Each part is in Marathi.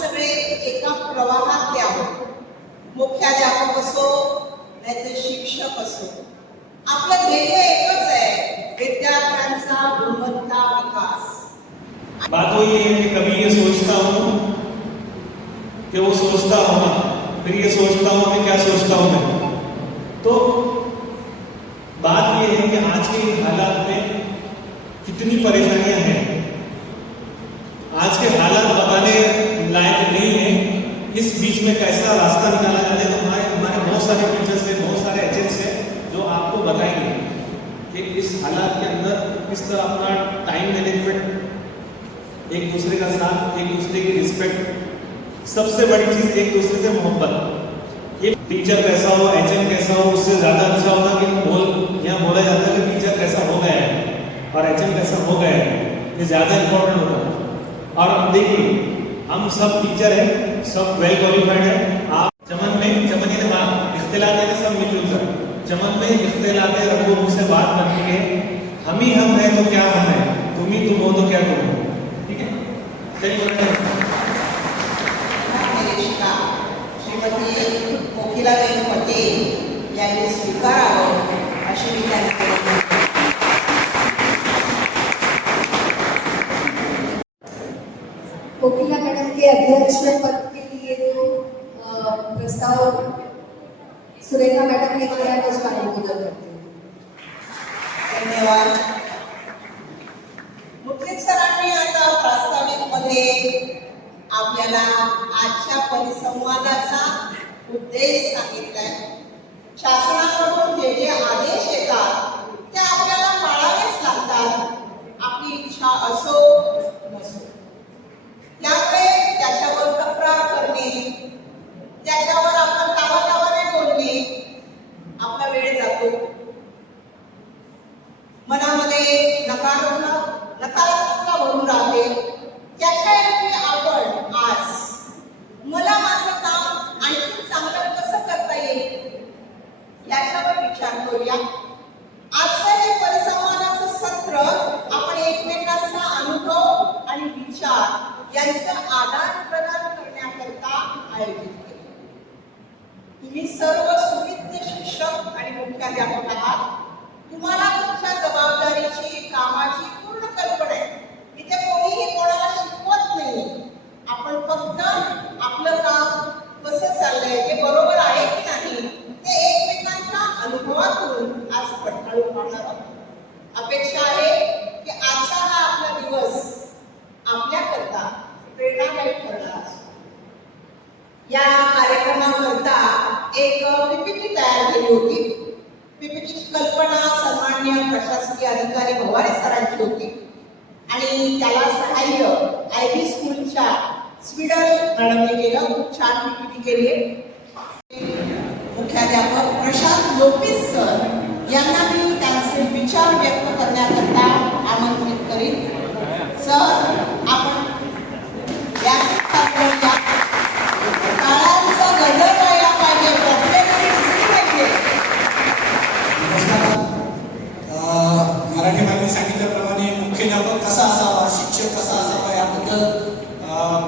सगळे एका प्रवाहात यावं. मुख्याध्यापक असो नाहीतर शिक्षक असो, आपलं ध्येय एकच आहे, विद्यार्थ्यांचा गुणवत्ता विकास. बात वही है कि कभी ये सोचता हूँ कि वो सोचता होगा, फिर ये सोचता हूँ कि क्या सोचता हूँ मैं. तो बात ये है कि आज के हालात में कितनी परेशानियां हैं. आज के हालात बताने लायक नहीं है. इस बीच में कैसा रास्ता निकाला जाए, तो हमारे बहुत सारे टीचर्स हैं, बहुत सारे एचएम्स हैं जो आपको बताएंगे कि इस हालात के अंदर किस तरह अपना टाइम मैनेजमेंट, एक दूसरे का साथ, एक दूसरे की रिस्पेक्ट, सबसे बड़ी चीज एक दूसरे से मोहब्बत. ये टीचर कैसा हो, एचएम कैसा हो, उससे ज्यादा अच्छा होता कि यहाँ बोला जाता है कि टीचर कैसा हो गया है और एचएम कैसा हो गया है, ये ज्यादा इंपॉर्टेंट होता है. और अब देखिए, हम सब टीचर हैं, सब वेल क्वालिफाइड है. आप चमन में इख्तिलाफ है, सब मिलजुल कर चमन में इख्तिलाफ है, रंगों मुझसे बात करनी है. हम ही हम है तो क्या हम है, तुम ही तुम हो तो क्या तुम हो. ठीक है, चलिए. श्रीमती कोकिलाबेन पटेल यांनी स्वीकारावं अशी विनंती. कोकिला मैडम के अध्यक्ष पद के लिए जो प्रस्ताव सुरेखा मैडम ने दिया है उसका अनुमोदन करते हैं. धन्यवाद. मुख्य सरांनी आता प्रास्ताविक मध्ये आपल्याला आजच्या परिसंवादाचा उद्देश सांगितलाय. शासनाकडून जे जे आदेश येतात ते आपल्याला पाळावेच लागतात, आपली इच्छा असो नसो. त्यामुळे त्याच्यावर तक्रार करणे, त्याच्यावर आपण तावातावाने बोलणे, आपला वेळ जातो. मनामध्ये नकारात्मकता भरून राहते. त्याच्याऐवजी आपण आज मला माझं काम आणखी चांगलं कसं करता येईल याच्यावर विचार करूया. आजचं हे परिसंवादाचं सत्र आपण एकमेकांचा अनुभव आणि विचार यांचं आदान प्रदान करण्याकरता आयोजित केले. तुम्ही सर्व सुविज्ञ शिक्षक आणि मुख्याध्यापक आहात. तुम्हाला तुमच्या जबाबदारीची, कामाची पूर्ण कल्पना आहे. इथे कोणीही कोणाला शिकवत नाही. आपण फक्त आपलं काम कसं चाललंय, ते बरोबर आहे की नाही, ते एकमेकांच्या अनुभवातून आज पडताळून पाहणार आहोत. अपेक्षा आहे की आजचा हा आपला दिवस आपल्याकरता प्रेरणादायी ठरणार असतो. या कार्यक्रमाकरता एक पीपीटी तयार केली होती. पीपीटीची कल्पना सन्माननीय प्रशासकीय अधिकारी भवारे सरांची होती आणि त्याला सहाय्य आयबी स्कूलच्या स्वीडल मॅडमने केलं. खूप छान पीपीटी केली आहे. मुख्याध्यापक प्रशांत लोपिस सर यांना मी त्यांचे विचार व्यक्त करण्याकरता आमंत्रित करीन. सर, आपण या काळाचा गजर व्हायला पाहिजे, प्रत्येकाने दिसली पाहिजे. मराठीमध्ये सांगितल्याप्रमाणे मुख्याध्यापक कसा असावा, शिक्षक कसा असावा याबद्दल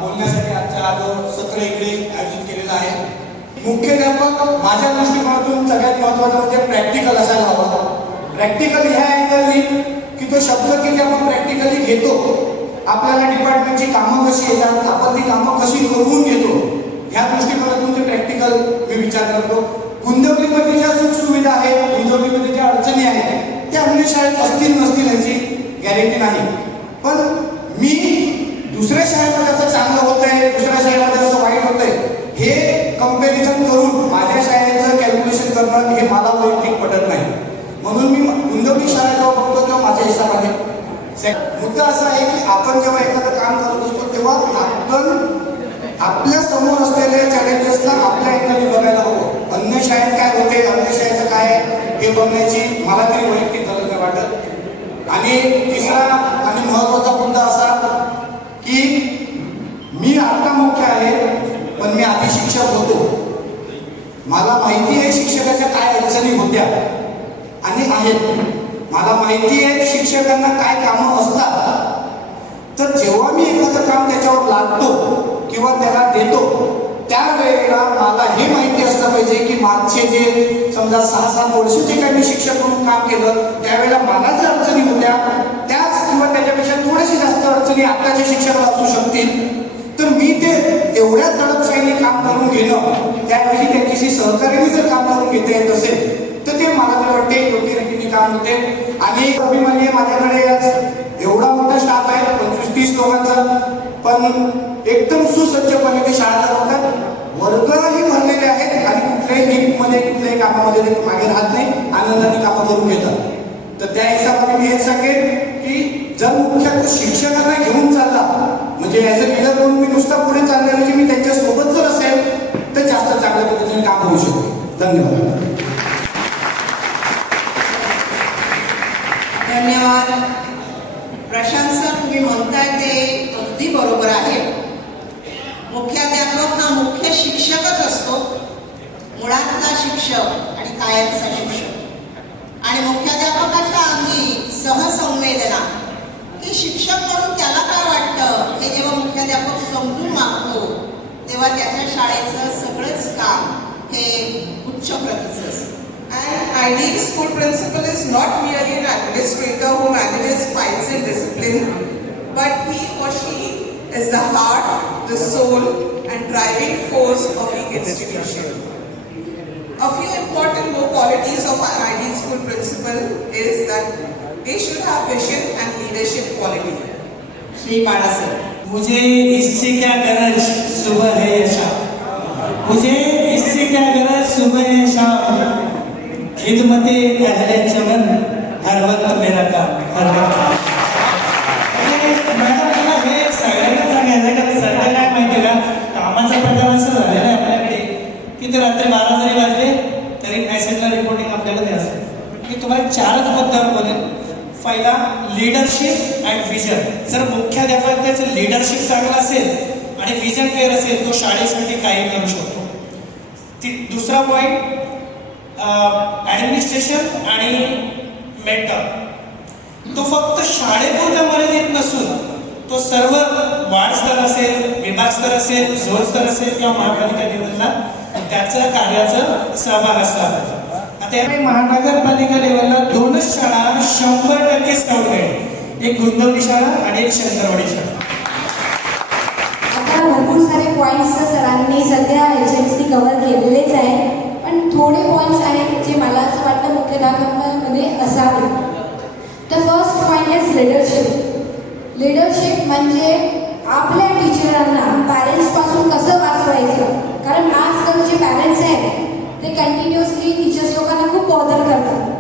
बोलण्यासाठी आजचा हा जो सत्र इकडे आयोजित केलेला आहे. मुख्याध्यापक माझ्या दृष्टिकोनातून सगळ्यात महत्त्वाचं म्हणजे प्रॅक्टिकल असायला हवा. प्रॅक्टिकल ह्या अँगलनी की तो शब्द किती आपण प्रॅक्टिकली घेतो, आपल्याला डिपार्टमेंटची कामं कशी येतात, आपण ती कामं कशी करून घेतो, ह्या दृष्टिकोनातून ते प्रॅक्टिकल मी विचार करतो. गुंतवणुकीमध्ये ज्या सुखसुविधा आहेत, गुंतवणुकीमध्ये ज्या अडचणी आहेत, त्या अन्य शाळेत असतील नसतील याची गॅरंटी नाही. पण मी दुसऱ्या शाळेमध्ये असं चांगलं होतंय, दुसऱ्या शाळेमध्ये असं वाईट होतंय, हे कंपॅरिझन करून माझ्या शाळेचं कॅल्क्युलेशन करणं हे मला वैयक्तिक पटत नाही. म्हणून मी गुंतवणूक शाळा जेव्हा बघतो तेव्हा माझ्या हिसाबाने मुद्दा असा आहे की आपण जेव्हा एखादं काम करत असतो तेव्हा आपण आपल्या समोर असलेले चॅलेंजेसला आपल्या एखादी बघायला हवं. अन्य शाळेत काय होते, अन्य शाळेचं काय हे बघण्याची मला तरी वैयक्तिक गरज नाही वाटत. आणि तिसरा आणि महत्त्वाचा मुद्दा असा की मी आता मुख्य आहे, पण मी आधी शिक्षक होतो. मला माहिती आहे शिक्षकाच्या काय अडचणी होत्या आणि आहेत. मला माहिती आहे शिक्षकांना काय कामं असतात. तर जेव्हा मी एखादं काम त्याच्यावर लागतो किंवा त्याला देतो त्यावेळेला मला हे माहिती असलं पाहिजे की मागचे जे समजा 6-7 वर्ष जे काही मी शिक्षक म्हणून काम केलं त्यावेळेला मला ज्या अडचणी होत्या त्याच किंवा त्याच्यापेक्षा थोडेसे जास्त अडचणी आत्ताच्या शिक्षकाला असू शकतील, तर मी ते एवढ्या तडकसाईने काम करून घेणं त्याऐवजी त्याच्याशी सहकार्याने जर काम करून घेता येत असेल तर ते मला तर वाटते योग्य रीतीने काम होते. आणि अभिमान आहे माझ्याकडे आज एवढा मोठा स्टाफ आहे 25-30 लोकांचा, पण एकदम सुसज्जपणे ते शाळा चालवतात, वर्गही भरलेले आहेत आणि कुठल्याही गिफ्टमध्ये कुठल्याही कामामध्ये ते मागे राहत नाही, आनंदाने कामं करून घेतात. तर त्या हिशोबाने मी हेच सांगेन की जर मुख्यतः शिक्षकांना घेऊन चालला म्हणजे ॲज अ लीडर म्हणून मी नुसता पुढे चालण्याऐवजी मी त्यांच्या सोबत जर असेल तर जास्त चांगल्या पद्धतीने काम होऊ शकते. धन्यवाद. धन्यवाद. प्रशांत सर, तुम्ही म्हणताय ते अगदी बरोबर आहे. मुख्याध्यापक हा मुख्य शिक्षकच असतो, मुळातला शिक्षक आणि कायमचा शिक्षक. आणि मुख्याध्यापकाच्या अंगी सहसंवेदना की शिक्षक म्हणून त्याला काय वाटतं हे जेव्हा मुख्याध्यापक समजून मागतो तेव्हा त्याच्या शाळेचं सगळंच काम हे उच्च प्रतीचं असतं. An ideal school principal is not merely an administrator who manages files and discipline, but he or she is the heart, the soul, and driving force of the institution. A few important more qualities of an ideal school principal is that they should have vision and leadership quality. Shri माळा सर. मुझे इससे क्या गरज सुबह है या शाम, मुझे इससे क्या गरज सुबह है शाम, खिदमते अहले चमन हर वक्त मेरा काम, हर वक्त. मॅडम मला हे सगळ्यांना सांगायचं का सध्या काय माहिती का कामाचा प्रकार असं झालेला आहे आपल्याकडे की ते रात्री 12 जरी वाजले तरी मेसेजला रिपोर्टिंग आपल्याला द्यायचं. मी तुम्हाला 4च मुद्द्यावर बोलेन. पहिला लीडरशिप अँड विजन. जर मुख्याध्यापकाचं लीडरशिप चांगलं असेल आणि विजन क्लिअर असेल तो शाळेसाठी काही करू शकतो. दुसरा पॉईंट ॲडमिनिस्ट्रेशन आणि मेंटर. तो फक्त शाळेपुरता मर्यादित नसून तो सर्व वार्ड स्तर असेल, विभाग स्तर असेल, झोन स्तर असेल किंवा महापालिका लेवलला त्याचं कार्याचा सहभाग असला पाहिजे. आता महानगरपालिका लेवलला 2च शाळा 100% स्काउट गाईड, एक गुंदवली शाळा आणि एक शंकरवाडी शाळा. आता भरपूर सारे पॉईंट्स सरांनी सध्या HMC कव्हर केलेलेच आहे, पण थोडे पॉईंट्स आहेत जे मला असं वाटतं मुख्याध्यापकांमध्ये असावे. तर first point is leadership. Leadership म्हणजे आपल्या टीचरांना पॅरेंट्सपासून कसं वाचवायचं, कारण आजकाल जे पॅरेंट्स आहेत ते कंटिन्युअसली टीचर्स लोकांना खूप बॉदर करतात.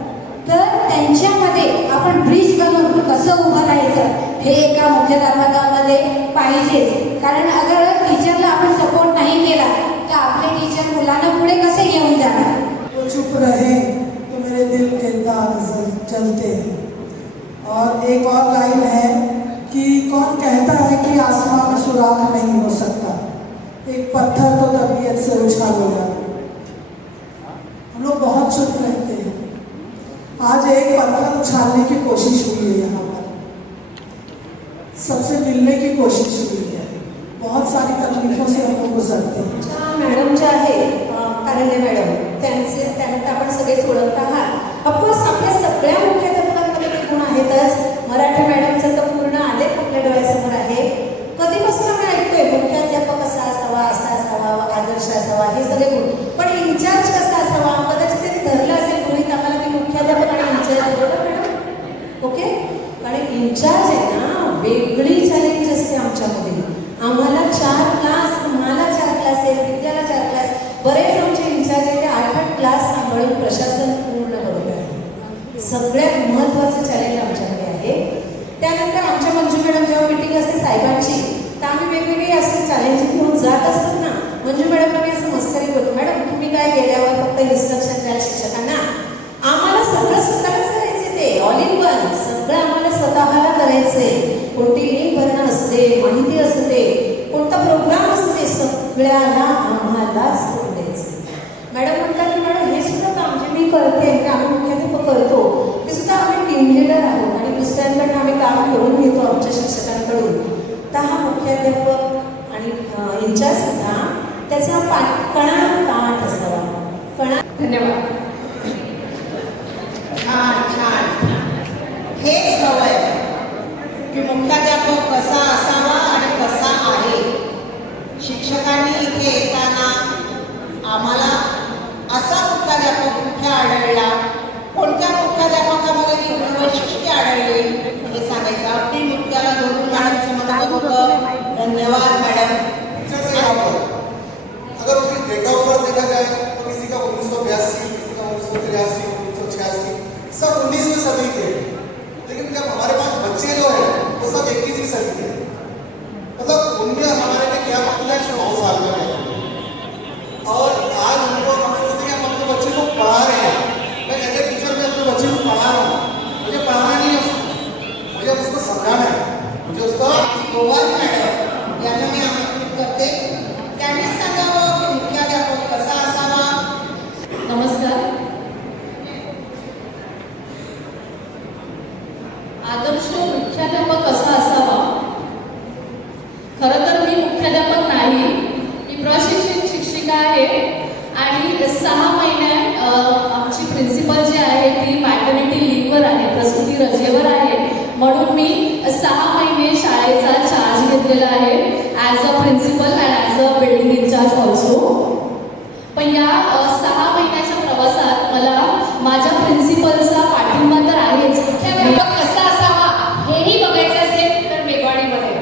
तर त्यांच्यामध्ये आपण ब्रिज बनवून कसं उभं राहायचं हे एका मुख्याध्यापकामध्ये पाहिजे. कारण अगर टीचरला आपण सपोर्ट नाही केला तर आपले टीचर मुलांना पुढे कसे घेऊन जाणार. तो चुप रहे तो मेरे दिल के दाग चलते हैं. और एक और लाइन है कि कौन कहता है कि आसमान में सुराख नहीं हो सकता, एक पत्थर तो तबीयत से उछाल हो जाता. हम लोग बहुत चुप रहते हैं. आज एक पत्थर उछालने की कोशिश हुई है, यहाँ पर सबसे मिलने की कोशिश हुई है. बहुत सारी तकलीफों से हम लोग गुजरते हैं. मॅडम ज्या आहेत कारंडे मॅडम, त्यांना आपण सगळेच ओळखत आहात. ऑफकोर्स आपल्या सगळ्या मुख्याध्यापकांमध्ये ते गुण आहेतच. मराठी मॅडमचं तर पूर्ण आलेख आपल्या डोळ्यासमोर आहे. कधीपासून आम्ही ऐकतोय मुख्याध्यापक असा असावा, असा असावा, आदर्श असावा, हे सगळे गुण. पण इन्चार्ज कसा असावा, कदाचित ते धरलं असेल गृहीत आम्हाला की मुख्याध्यापक आणि इन्चार्ज, बरोबर मॅडम? ओके. आणि इन्चार्ज आहे ना, वेगळी चॅलेंज असते आमच्यामध्ये. आम्हाला 4 क्लास, मला 4 क्लास आहे, विद्याला 4 क्लास, बरेच आमचे इन्चार्ज आहे ते 8-8 क्लास सांभाळून प्रशासन पूर्ण करत आहे. सगळ्यात महत्त्वाचं चॅलेंज आमच्याकडे आहे. त्यानंतर आमच्या मंजू मॅडम जेव्हा मिटिंग असते साहेबांची तर आम्ही वेगवेगळे असे चॅलेंज घेऊन जात असतात ना. मंजू मॅडमला मी असं मस्करी करतो, मॅडम तुम्ही काय गेल्यावर फक्त इन्स्ट्रक्शन द्याल शिक्षकांना, आम्हाला सगळं स्वतःलाच करायचं. ते ऑल इन वन सगळं आम्हाला स्वतःला करायचंय. कोणती लिंक भरणं असते, माहिती असते, कोणता प्रोग्राम असते, सगळ्याला आम्हालाच करून द्यायचं. मॅडम म्हणतात की मॅडम हे सुद्धा काम जे मी करते, आम्ही मुख्याध्यापक करतो ते सुद्धा आम्ही टीम लीडर आहोत आणि दुसऱ्यांकडून आम्ही काम करून घेतो आमच्या शिक्षकांकडून. तर हा मुख्याध्यापक आणि विचार सुद्धा त्याचा कणा गाठ असावा. कणा. धन्यवाद. छान छान. हेच हवंय की मुख्याध्यापक कसा असावा आणि कसा आहे. शिक्षकांनी इथे येताना आम्हाला असा मुख्याध्यापक कुठे आढळला, कोणत्या मुख्याध्यापकामध्ये ही वैशिष्ट्ये आढळली हे सांगायचं. अगदी मुद्द्याला धरून मॅडमचं म्हणत होतं. धन्यवाद मॅडम. अगर उसकी डेटा पर देखा जाए तो किसी का 1982, किसी का 1983, 1986, सब 19वीं सदी के, लेकिन जब हमारे पास बच्चे जो है वो सब 21वीं सदी के. मतलब उनमें हमारे लिए क्या मतलब है 100 साल का है. और आज उनको हमें बोलते हैं हम अपने बच्चे को पढ़ा रहे हैं. मैं एज ए टीचर में अपने बच्चे को पढ़ा रहा हूँ. मुझे पढ़ाना नहीं है उसको, मुझे उसको समझाना है, मुझे उसका. गोवाल मॅडम यांना मी आमंत्रित करते. त्यांनी सांगावं की मुख्याध्यापक कसा असावा. नमस्कार. आदर्श मुख्याध्यापक कसा असावा. खरं तर मी मुख्याध्यापक नाही, मी प्रशिक्षित शिक्षिका आहे आणि 6 महिन्यात आमची प्रिन्सिपल जी आहे ती मॅटर्निटी लीव्हवर आहे, प्रसूती रजेवर आहे. म्हणून मी 6 महिने शाळेचा चार्ज घेतलेला आहे as a principal and as a building incharge also. पण या 6 महिन्याच्या प्रवासात मला माझ्या प्रिन्सिपलचा पाठिंबा तर आहेच. मुख्याध्यापक कसा असावा हेही बघायचं असेल तर मेघवाडीमध्ये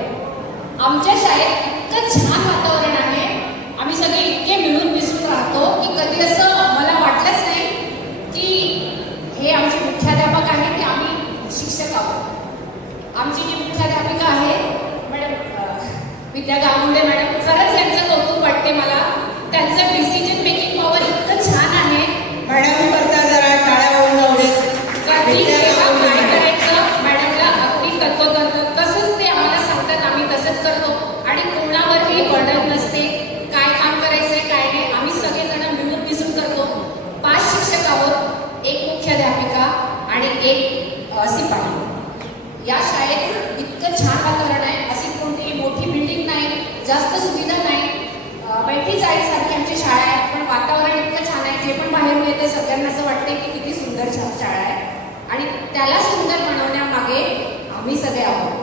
आमच्या शाळेत इतकं छान वातावरण आहे. आम्ही सगळे इतके मिळून मिसळून राहतो की कधी असं मला वाटलंच नाही की हे आमचे मुख्याध्यापक आहे की आम्ही शिक्षक आहोत. आमची जी मुख्याध्यापिका आहे मॅडम विद्या गावंडे मॅडम, खरंच यांचं कौतुक वाटते मला. त्यांचं डिसिजन मेकिंग पॉवर इतकं छान आहे. मॅडम करता जरा टाळ्या वाजून जाऊ दे. कधी केव्हा काय करायचं मॅडमला अगदी तत्व करतात. तसंच ते आम्हाला सांगतात, आम्ही तसंच करतो आणि कोणावरही बर्डन नसते. काय काम करायचंय काय नाही, आम्ही सगळेजण मिळून मिसळून करतो. 5 शिक्षक आहोत, 1 मुख्याध्यापिका आणि 1 शिपाई. या शाळेत इतकं छान वातावरण आहे. अशी कोणतीही मोठी बिल्डिंग नाही, जास्त सुविधा नाही, बैठी जायसारखी आमची शाळा आहे. पण वातावरण इतकं छान आहे, जे पण बाहेरून येते सगळ्यांना असं वाटते की किती सुंदर शाळा आहे आणि त्याला सुंदर बनवण्यामागे आम्ही सगळे आहोत.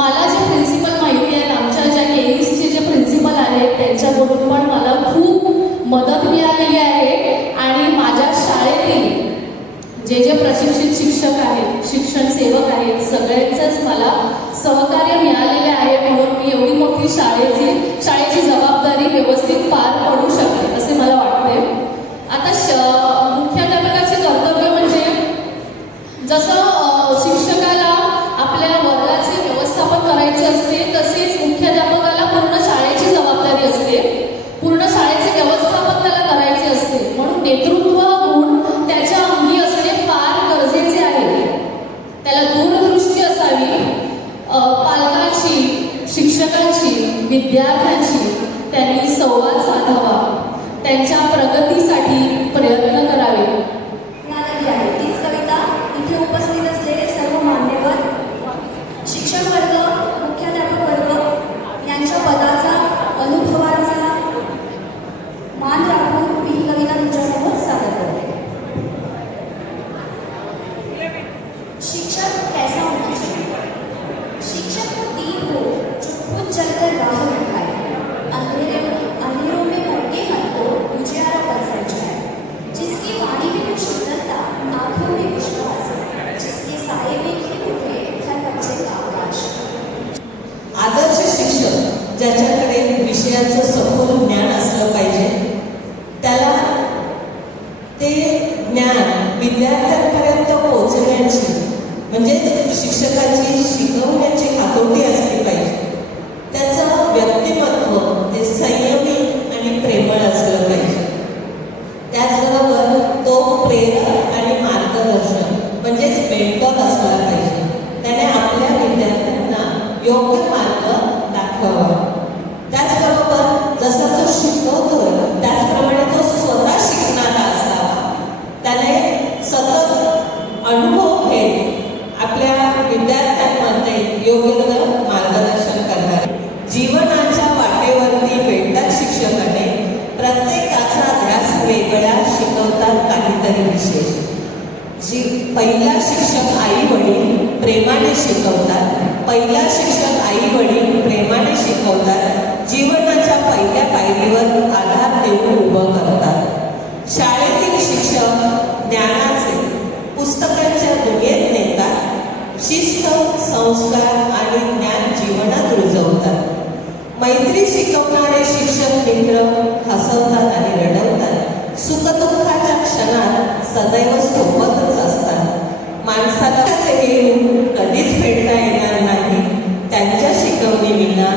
मला जे प्रिन्सिपल माहिती आहेत, आमच्या ज्या केईसचे जे प्रिन्सिपल आहेत त्यांच्याकडून पण मला खूप मदत मिळालेली आहे आणि माझ्या शाळेतील जे प्रशिक्षित शिक्षक आहेत, शिक्षण सेवक आहेत, सगळ्यांचंच मला सहकार्य मिळालेले आहे. म्हणून मी एवढी मोठी शाळेची जबाबदारी व्यवस्थित पार पडू शकते असे मला वाटते. आता मुख्याध्यापकाचे कर्तव्य म्हणजे जसं शिक्षकाला आपल्या वर्गाचे व्यवस्थापन करायचे असते, तसेच मुख्याध्यापकाला पूर्ण शाळेची जबाबदारी असते, पूर्ण शाळेचे व्यवस्थापन त्याला करायचे असते. म्हणून नेतृत्व गुण त्याच्या अंगी असणे फार गरजेचे आहे. त्याला दूरदृष्टी असावी. पालकांशी, शिक्षकांशी, विद्यार्थ्यांशी त्यांनी संवाद साधावा, त्यांच्या प्रगतीसाठी प्रयत्न करावे. मिळालेली आहे तीच कविता इथे उपस्थित असलेले सर्व मान्यवर शिक्षक वर्ग, मुख्याध्यापक वर्ग यांच्या पदाचा, अनुभवाचा मान राखून मी ही कविता तुमच्यासमोर सादर करते. शिक्षक कैसा होना चाहिए. शिक्षक वो दीप हो जो खुद जलकर राह दिखाए, अंधेरों में भटके मन को उजियारा पर समझाए, जिसकी वाणी में शुद्धता, आंखों में विश्वास, जिसके साये में खिल उठे हर बच्चे का आकाश. आदर्श शिक्षक ज्याच्याकडे विषयाचं सखोल ज्ञान असलं पाहिजे, त्याला ते ज्ञान विद्यार्थ्यांपर्यंत पोहोचण्याची म्हणजेच शिक्षकाची शिकवण्याची हातोटी असली पाहिजे. त्याचं व्यक्तिमत्व हे संयमी आणि प्रेमळ असलं पाहिजे. त्याचबरोबर तो प्रेरक आणि मार्गदर्शक म्हणजेच मेंटॉर असला पाहिजे. त्याने आपल्या विद्यार्थ्यांना योग्य मार्ग दाखवावा. त्याचबरोबर जसा तो शिकवतोय त्याचप्रमाणे तो स्वतः शिकणारा असावा. त्याने सतत अनुभव घेत आपल्या विद्यार्थ्यांमध्ये योग्य मार्गदर्शन करणार. जीवनाच्या वाटेवरती शिकवतात. पहिला शिक्षक आई वडील प्रेमाने शिकवतात. जीवनाच्या पहिल्या पायरीवर आधार देऊन उभं करतात. शाळेतील शिक्षक ज्ञानाचे पुस्तकांच्या दुनियेत नेतात. शिस्त, संस्कार आणि ज्ञान जीवनात रुजवतात. मैत्री शिकवणारे शिक्षक मित्र हसवतात आणि रडवतात. सुखदुःखाच्या क्षणात सदैव सोबतच असतात. माणसाला हे रूप कधीच फेडता येणार नाही. त्यांच्या शिकवणीविना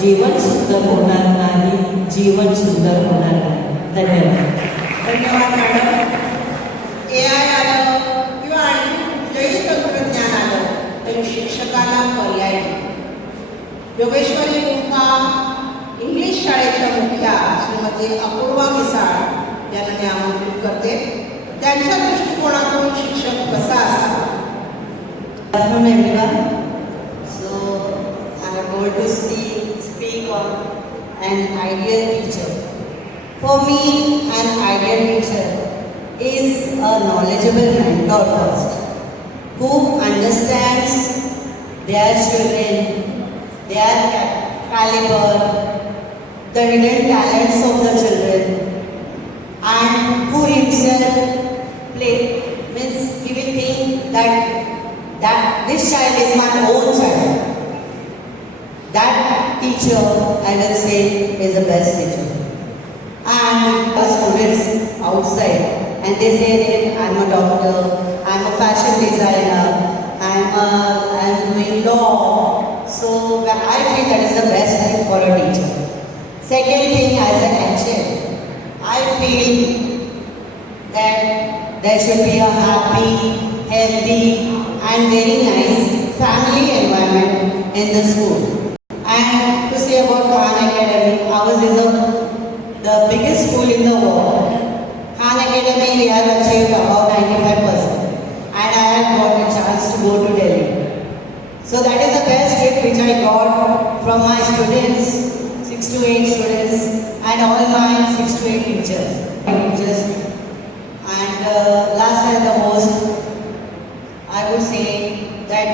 जीवन सुंदर होणार नाही, जीवन सुंदर होणार नाही. धन्यवाद. धन्यवाद मॅडम. AI आलं किंवा आणखी कुठलंही तंत्रज्ञान आलं तरी शिक्षकाला पर्याय नाही. योगेश्वरी गुंफा इंग्लिश शाळेच्या मुख्या श्रीमती अपूर्वा मिसाळ यांना मी आमंत्रित करते. त्यांच्या दृष्टिकोनातून शिक्षक कसा असावा. Good afternoon, everyone. So, I am going to speak on an ideal teacher. For me, an ideal teacher is a knowledgeable mentor first, who understands their children, their caliber, the hidden talents of the children, and who himself means he will think that this child is my own child. That teacher, I will say, is the best teacher. And our students outside, and they say that I'm a doctor, I'm a fashion designer, I'm doing law. So I feel that is the best thing for a teacher. Second thing, as an HM, I feel that there should be a happy, healthy, and very nice family environment in the school. And to say about Khan Academy, ours is the biggest school in the world. Khan Academy, we have achieved about 95%. And I have got a chance to go to Delhi. So that is the best gift which I got from my students, 6 to 8 students, and all my 6 to 8 teachers. And last and the most, I would say that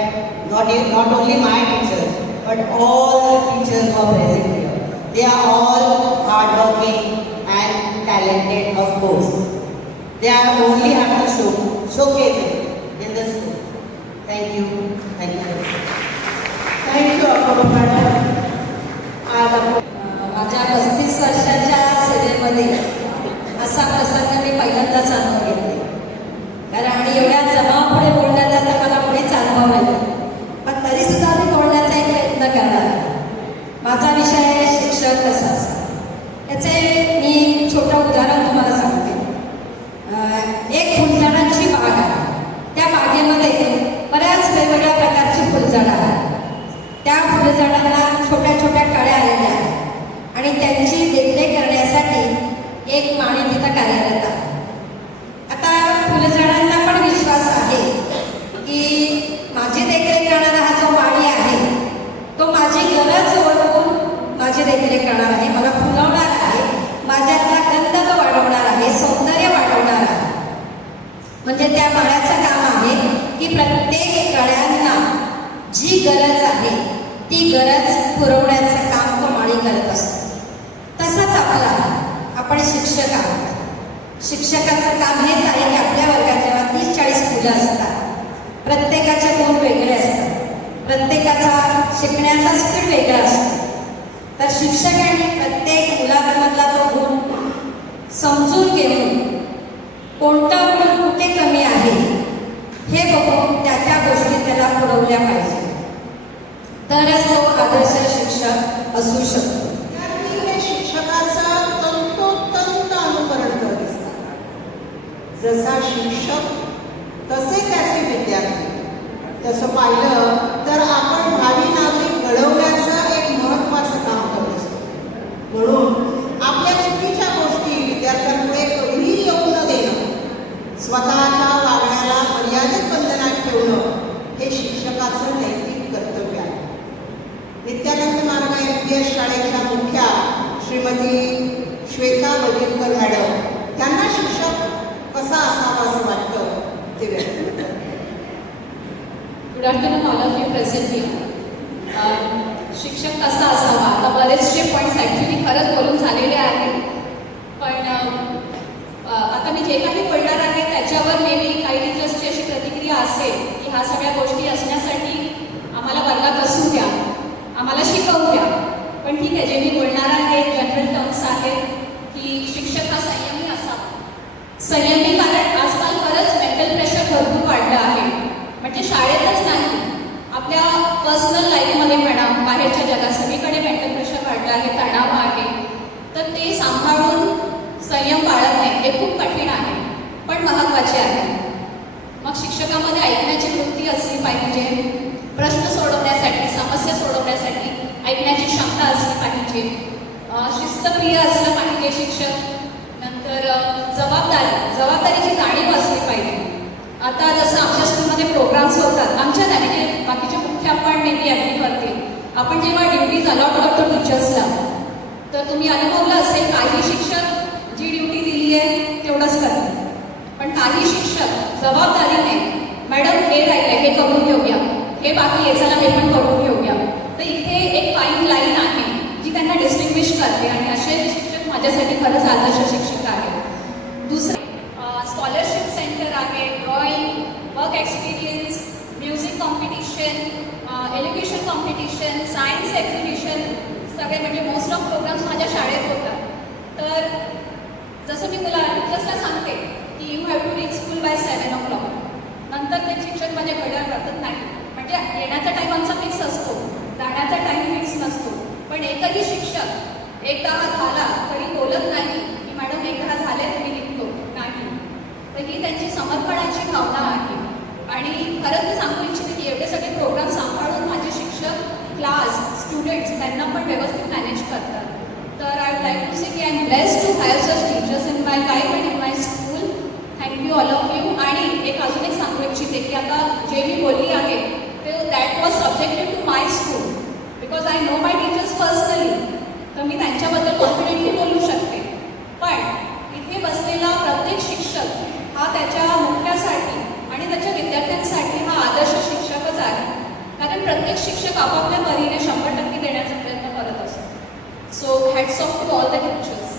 not only my teachers, but all the teachers who are present here, they are all hardworking and talented, of course. They are only have to showcase it in the school. Thank you. Thank you. Thank you, Apurva madam. आज माझ्या 35 वर्षाच्या सेवेमध्ये असा प्रसंग मी पहिल्यांदाच अनुभव घेतले. कारण आणि एवढ्या जमावापुढे बोलण्याचा तर मला पुढेच अनुभव नाही, पण तरीसुद्धा मी बोलण्याचा एक प्रयत्न करणार. माझा विषय आहे शिक्षक कसा असावा. याचे मी छोटं उदाहरण तुम्हाला सांगते. एक फुलझाडांची बाग आहे. त्या बागेमध्ये बऱ्याच वेगवेगळ्या प्रकारची फुलझाडं आहेत. त्या फुलझाडांना छोट्या छोट्या कळ्या आलेल्या आहेत आणि त्यांची देखरेख करण्यासाठी एक माळी तिथं कार्यरत आहे. आता फुलझाडांना पण विश्वास आहे की माझी देखरेख करणारा हा जो माळी आहे तो माझी गरज ओळखून माझी देखरेख करणार आहे, मला फुलवणार आहे, माझ्यातला गंध तो वाढवणार आहे, सौंदर्य वाढवणार आहे. म्हणजे त्या माळ्याचं काम आहे की प्रत्येक कळ्यांना जी गरज आहे ती गरज पुरवण्याचं काम तो माळी करत असतो. तसंच आपण शिक्षक आहोत. शिक्षकाचं काम हेच आहे की आपल्या वर्गात जेव्हा 30-40 मुलं असतात, प्रत्येकाचे गुण वेगळे असतात, प्रत्येकाचा शिकण्याचा स्पीड वेगळा असतो. तर शिक्षकांनी प्रत्येक मुलामधला तो गुण समजून घेऊन कोणता गुण कुठे कमी आहे हे बघून त्या गोष्टी त्याला पुरवल्या पाहिजे, तरच तो आदर्श शिक्षक असू शकतो. विद्यार्थी हे शिक्षकाचं तंतोतंत अनुकरण करत असतात. जसा शिक्षक तसे त्याचे विद्यार्थी. तसं पाहिलं तर आपण भावी नागरिक घडवण्याचं एक महत्त्वाचं काम करत असतो. म्हणून आपल्या चुकीच्या गोष्टी विद्यार्थ्यांपुढे कधीही येऊ न देणं, स्वतःच्या वागण्याला मर्यादित बंधनात ठेवणं हे शिक्षकाचं नैतिक कर्तव्य आहे. नित्यानंद मार्ग MPS शाळेच्या मुख्या श्रीमती श्वेता वजीरकर मॅडम यांना शिक्षक कसा असावा असं वाटतं ते व्यक्त करतात. Good good afternoon all of you present here. शिक्षक कसा असावा, आता बरेचसे पॉईंट्स ॲक्च्युली खरंच बोलून झालेले आहेत, पण आता मी जे काही बोलणार आहे त्याच्यावर नेहमी काही टीचर्सची अशी प्रतिक्रिया असेल की ह्या सगळ्या गोष्टी असण्यासाठी आम्हाला वर्गात असू द्या, आम्हाला शिकवू द्या. पण ठीक आहे, जे मी बोलणार आहे जनरल टर्म्स आहेत की शिक्षक हा संयमी असावा. संयमी कारण आजकाल खरंच मेंटल प्रेशर भरपूर वाढलं आहे. म्हणजे शाळेतच नाही, आपल्या पर्सनल लाईफमध्ये म्हणा, बाहेरच्या जगात सगळीकडे मेंटल प्रेशर वाढलं आहे, तणाव आहे. तर ते सांभाळून संयम बाळगणे हे खूप कठीण आहे, पण महत्त्वाचे आहे. मग शिक्षकामध्ये ऐकण्याची वृत्ती असली पाहिजे, प्रश्न सोडवण्यासाठी, समस्या सोडवण्यासाठी ऐकण्याची क्षमता असली पाहिजे, शिस्तप्रिय असलं पाहिजे शिक्षक. नंतर जबाबदारीची जाणीव असली पाहिजे. आता जसं आमच्या स्कूलमध्ये प्रोग्राम्स होतात, आमच्या नाही म्हणजे बाकीचे मुख्याध्यापक नेहमी ॲग्री करते, आपण जेव्हा ड्युटीज अलॉट करतो टीचर्सला, तर तुम्ही अनुभवलं असेल काही शिक्षक जी ड्युटी दिली आहे तेवढंच करतात, पण काही शिक्षक जबाबदारीने मॅडम हे राहिलं हे करून घेऊया, हे बाकी याचा हे पण करून घेऊया. तर इथे एक फाईन लाईन आहे जी त्यांना डिस्टिंग्विश करते आणि असे शिक्षक माझ्यासाठी खरंच आदर्श शिक्षक आहेत. दुसरे स्कॉलरशिप सेंटर आहे, drawing, work experience, music competition, education competition, science exhibition, सगळे म्हणजे मोस्ट ऑफ प्रोग्राम्स माझ्या शाळेत होतात. तर जसं मी मुला टीचर्सला सांगते की you have to reach school by 7 o'clock. नंतर ते शिक्षक माझ्या घड्याळ करतात नाही, म्हणजे येण्याचा टाईम आमचा फिक्स असतो, जाण्याचा टाईम फिक्स नसतो. पण एकही शिक्षक 1:10 झाला तरी बोलत नाही की मॅडम 1:10 झाले तुम्ही निघतो, नाही. तर ही त्यांची समर्पणाची भावना आहे. आणि खरंच मी सांगू इच्छिते की एवढे सगळे प्रोग्राम सांभाळून माझे शिक्षक, क्लास, स्टुडंट्स त्यांना पण व्यवस्थित मॅनेज करतात. तर I would like to say की I am blessed to have such teachers in my life and in my school. Thank you all of you. आणि एक अजून एक सांगू इच्छिते की आता जे मी बोलली आहे ते that was subjected to my school because I know my teachers personally. तर मी त्यांच्याबद्दल कॉन्फिडेंटली बोलू शकते. पण इथे बसलेला प्रत्येक शिक्षक हा त्याच्या मुख्यासाठी आणि त्याच्या विद्यार्थ्यांसाठी हा आदर्श शिक्षकच आहे. कारण प्रत्येक शिक्षक आपापल्या परीने 100% देण्याचा प्रयत्न करत असतो. So hats off to all the teachers.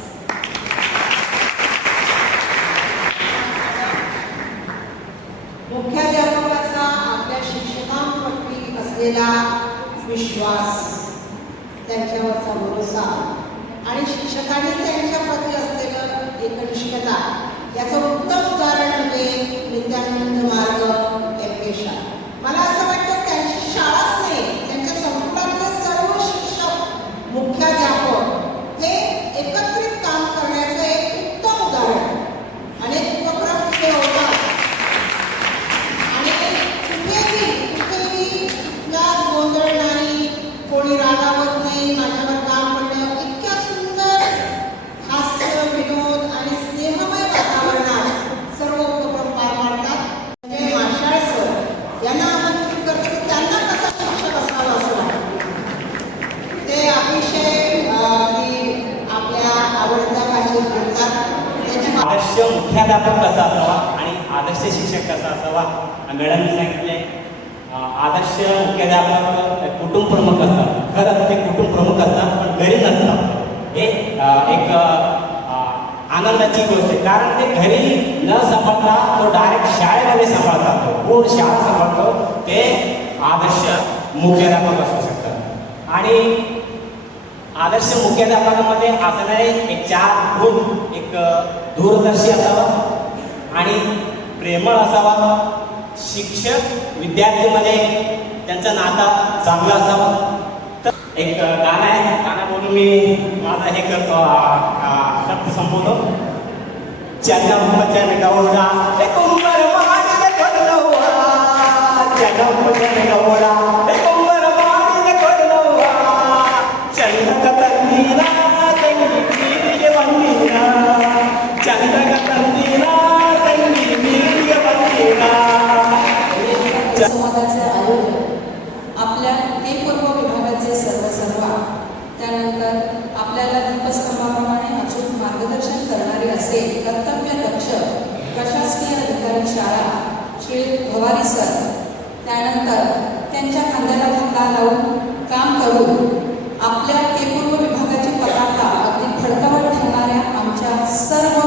मुख्याध्यापकाचा आपल्या शिक्षकांप्रती असलेला विश्वास, त्यांच्यावरचा भरोसा आणि शिक्षकांनी त्यांच्याप्रती असलेलं एकनिष्ठता याचं उत्तम उदाहरण म्हणजे विद्यानंद मार्ग एम.के. शाळा. मला असं वाटतं त्यांची शाळाच नाही, त्यांच्या संकुलातले सर्व शिक्षक, मुख्याध्यापक हे एकत्रित काम करण्याचं एक उत्तम उदाहरण. अनेक उपक्रम तिथे होतात आणि कुठेही कुठलाच गोंधळ नाही, कोणी रागावत नाही, माझ्यावर काम पडलं, इतक्या सुंदर हास्य, विनोद आणि स्नेहमय वातावरणात सर्व उपक्रम पार पाडतात. म्हणजे माशाळ सर यांना आमंत्रित करते की त्यांना कसा शिक्षक असावा असं वाटतं. ते अतिशय आपल्या आवडत्या भाषेत बोलतात. त्याची आदर्श मुख्याध्यापक कसा असावा आणि आदर्श शिक्षक कसा असावा. मॅडमने सांगितले आदर्श मुख्याध्यापक कुटुंब प्रमुख असतात. खरंच ते कुटुंब प्रमुख असतात पण घरी नसतात. हे एक आनंदाची गोष्ट आहे. कारण ते घरी न सांभाळता तो डायरेक्ट शाळेमध्ये सांभाळतात, तो पूर्ण शाळा सांभाळतो. ते आदर्श मुख्याध्यापक असू शकतात. आणि आदर्श मुख्याध्यापकामध्ये असणारे एक 4 गुण, एक दूरदर्शी असावा आणि प्रेमळ असावा. शिक्षक विद्यार्थीमध्ये त्यांचा नाता चांगला असावा. तर एक गाणं आहे, गाणं बोलून मी माझा हे करतो, शब्द संपवतो. जगमजन गौरा एक उंबर मारी कोडलवा, जगमजन गौरा एक उंबर मारी कोडलवा, चंद्रक तंदीरा तंगी मीर वंदीरा, चंद्रक तंदीरा तंगी मीर वंदीरा. संवादाचे आयोजन आपल्या पूर्व विभागाचे सर्व त्यानंतर आपल्याला दीपस्तंभाप्रमाणे अचूक मार्गदर्शन करणारे असे कर्तव्य दक्ष प्रशासकीय अधिकारी शाळा श्री भवारी सर, त्यानंतर त्यांच्या खांद्याला खांदा लावून काम करून आपल्या पूर्व विभागाची पताका अगदी फडकावत ठेवणाऱ्या आमच्या सर्व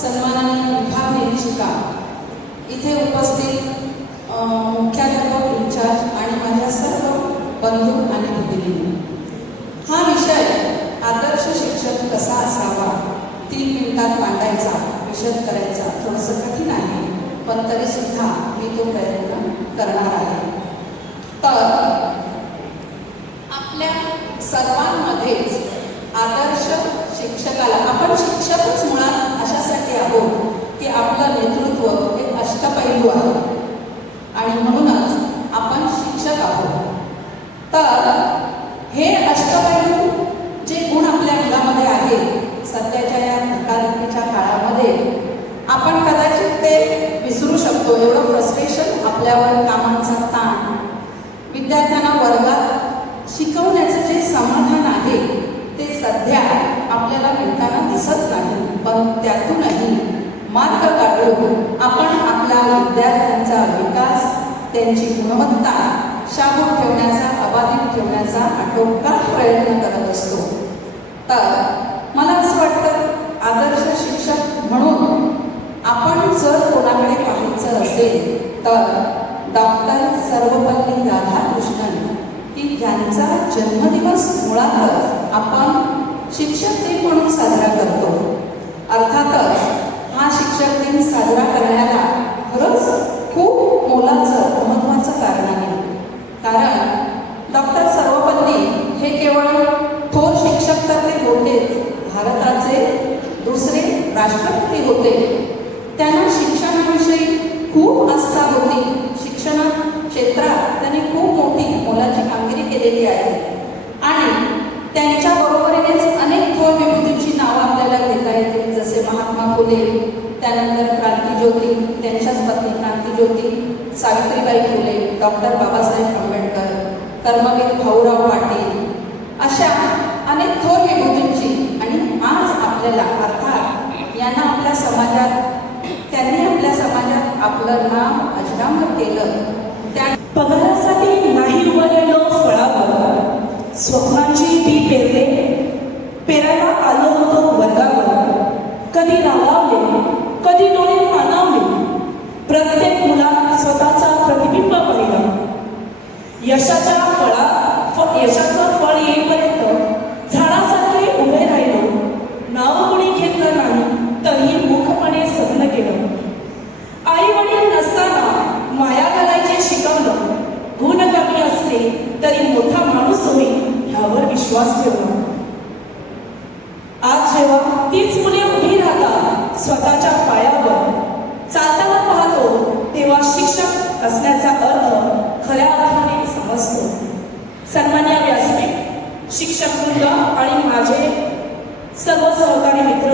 सन्माननीय विभाग निरीक्षिका, इथे उपस्थित मुख्याध्यापक इंचार्ज आणि माझ्या सर्व बंधू आणि भगिनी, हा विषय आदर्श शिक्षक कसा असावा 3 मिनिटात मांडायचा, विशद करायचा थोडंसं कठीण आहे, पण तरी सुद्धा मी तो प्रयत्न करणार आहे. तर आपल्या सर्वांमध्येच आदर्श शिक्षकाला, आपण शिक्षकच मुळात अशासाठी आहोत की आपलं नेतृत्व हे अष्टपैलू आहे आणि म्हणूनच आपण शिक्षक आहोत. तर हे अष्टपैलू जे गुण आपल्या अंगामध्ये आहेत सध्याच्या या धकाधकीच्या काळामध्ये आपण कदाचित ते विसरू शकतो. एवढं फ्रस्ट्रेशन आपल्यावर, कामांचा ताण, विद्यार्थ्यांना वर्गात शिकवण्याचं जे समाधान आहे ते सध्या आपल्याला मिळताना दिसत नाही. पण त्यातूनही मार्ग काढून आपण आपल्या विद्यार्थ्यांचा विकास, त्यांची गुणवत्ता शाबूत ठेवण्याचा, अबाधित ठेवण्याचा आटोकाट प्रयत्न करत असतो. तर मला असं वाटतं आदर्श शिक्षक म्हणून आपण जर कोणाकडे पाहायचं असेल तर डॉक्टर सर्वपल्ली राधाकृष्णन, की ज्यांचा जन्मदिवस मुळातच आपण शिक्षक दिन म्हणून साजरा करतो. अर्थातच हा शिक्षक दिन साजरा करण्याला खरंच खूप मोलाचं महत्त्वाचं कारण आहे. कारण डॉक्टर सर्वपल्ली हे केवळ थोर शिक्षक तर ते होतेच, भारताचे दुसरे राष्ट्रपती होते. त्यांना शिक्षणाविषयी खूप आस्था होती. शिक्षण क्षेत्रात त्यांनी खूप मोठी मोलाची कामगिरी केलेली आहे आणि त्यांच्या बरोबरीनेच अनेक थोर विभूतींची नावं आपल्याला घेता येतील, जसे महात्मा फुले, त्यानंतर क्रांतीज्योती, त्यांच्याच पत्नी क्रांतीज्योती सावित्रीबाई फुले, डॉक्टर बाबासाहेब आंबेडकर, कर्मवीर भाऊराव पाटील, अशा अनेक थोर विभूतींची. आणि आज आपल्याला अर्थात यांना आपल्या समाजात, त्यांनी आपल्या समाजात आपलं नाव अजरामर केलं. त्या पगारासाठी नाही उभलेलो फळावर, स्वप्नांची बी पेरले, पेरायला आलो होतो वर्गावर. कधी रागावले, कधी डोळे पाणावले, प्रत्येक मुलात स्वतःचा प्रतिबिंब पाहिलं. यशाचं फळ येईपर्यंत झाडासारखे उभे राहिलो. नाव कोणी घेतलं नाही तरी मूर्खपणे सहन केलं. आई वडील नसताना माया घालायचे शिकवलं. गुण कमी असले तरी मोठा माणूस होईल ह्यावर विश्वास ठेवला. आज जेव्हा तीच मुले उभी राहतात स्वतःच्या पायावर, चालताना पाहतो तेव्हा शिक्षक असण्याचा अर्थ खऱ्या अर्थाने समजतो. सन्मान्य व्यासपीठ, शिक्षक वृंद आणि माझे सर्व सहकारी मित्र,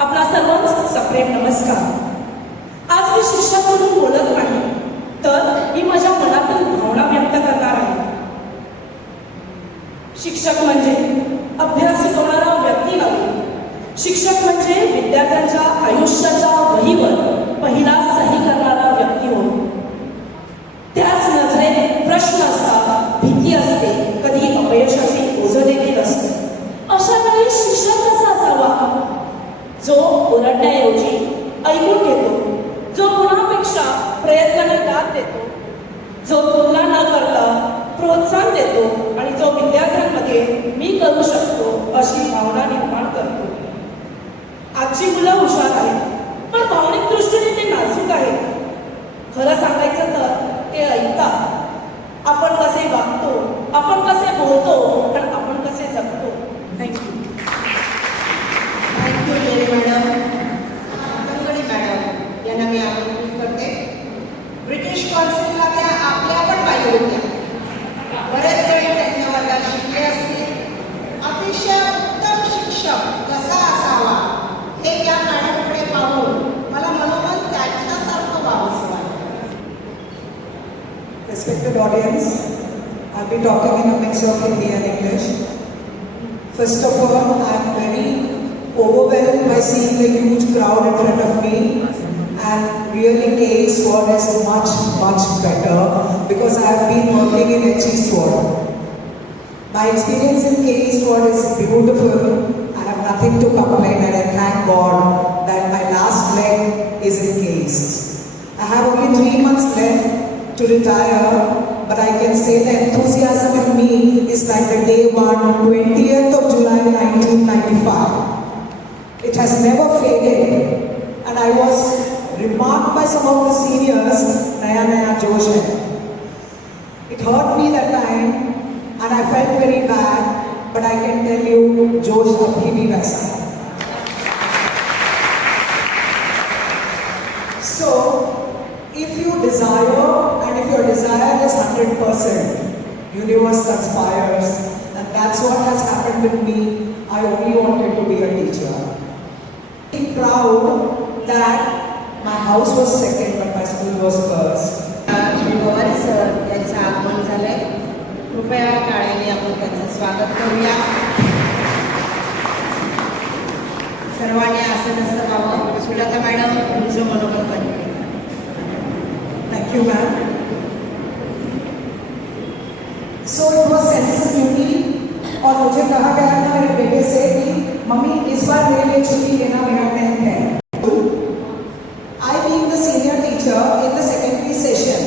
आपणा सर्वांचा सप्रेम नमस्कार. आज मी शिक्षक म्हणून बोलत नाही, तर मी माझ्या मनातील भावना व्यक्त करणार आहे. शिक्षक म्हणजे अभ्यास शिकवणारा व्यक्ती नव्हे. शिक्षक म्हणजे विद्यार्थ्यांच्या आयुष्याच्या वहीवर पहिला सही करणारा व्यक्ती होय. त्याच नजरेत प्रश्न असतात, भीती असते, कधी अपयशाचे ओझ देखील असते. अशा वेळी शिक्षक कसा असावा? जो ओरडण्याऐवजी ऐकून घेतो, जो गुणापेक्षा प्रयत्नाने दाद देतो, जो तुलना न करता प्रोत्साहन देतो आणि जो विद्यार्थ्यांमध्ये मी करू शकतो अशी भावना निर्माण करतो. आजची मुलं हुशार आहेत, पण भावनिक दृष्टीने ते नाजूक आहेत. खरं सांगायचं तर ते ऐकतात. आपण कसे वागतो, आपण कसे बोलतो, पण आपण कसे जगतो. थँक्यू. थँक्यू जय मॅडम. गंगडी मॅडम यांना मी आमंत्रित करते. ब्रिटिश कौन्सिलला त्या आपल्या पण बाई होत्या. बरेच वेळ त्यांच्या वर्गात शिकले असतील. अतिशय उत्तम शिक्षक कसा असावा हे त्या मॅडमकडे पाहून मला मनोमन त्याच्यासारखं व्हावंसं वाटतं. Respected audience, I'll be talking in a mix of Hindi and English. First of all, I'm very overwhelmed by seeing the huge crowd in front of me And really K Sword is much, much better because I have been working in HE Sword. My experience in KE Sword is beautiful. I have nothing to complain and I thank God that my last leg is encased. I have only 3 months left to retire, but I can say the enthusiasm in me is like the day one, 20th of July 1995. It has never faded. And I was remarked by some of the seniors, Naya Josh hai. It hurt me that time and I felt very bad, but I can tell you, Josh abhi bhi waisa hai. So, if you desire and if your desire is 100%, universe conspires, and that's what has happened with me. I only wanted to be a teacher. I'm proud that my house was second, but my school was first. Shri Pawar sir यांचं आगमन झालंय. कृपया टाळ्यांनी आपण त्यांचं स्वागत करूया. सर्वांनी आसनस्थ व्हावं. सुलता मॅडम तुमचं मनोगत बनते. Thank you, ma'am. So it was sense of duty और मुझे कहा गया था मेरे बेटे से कि मम्मी इस बार मेरे लिए छुट्टी लेना मेरा 10th है. I being the senior teacher in the secondary session,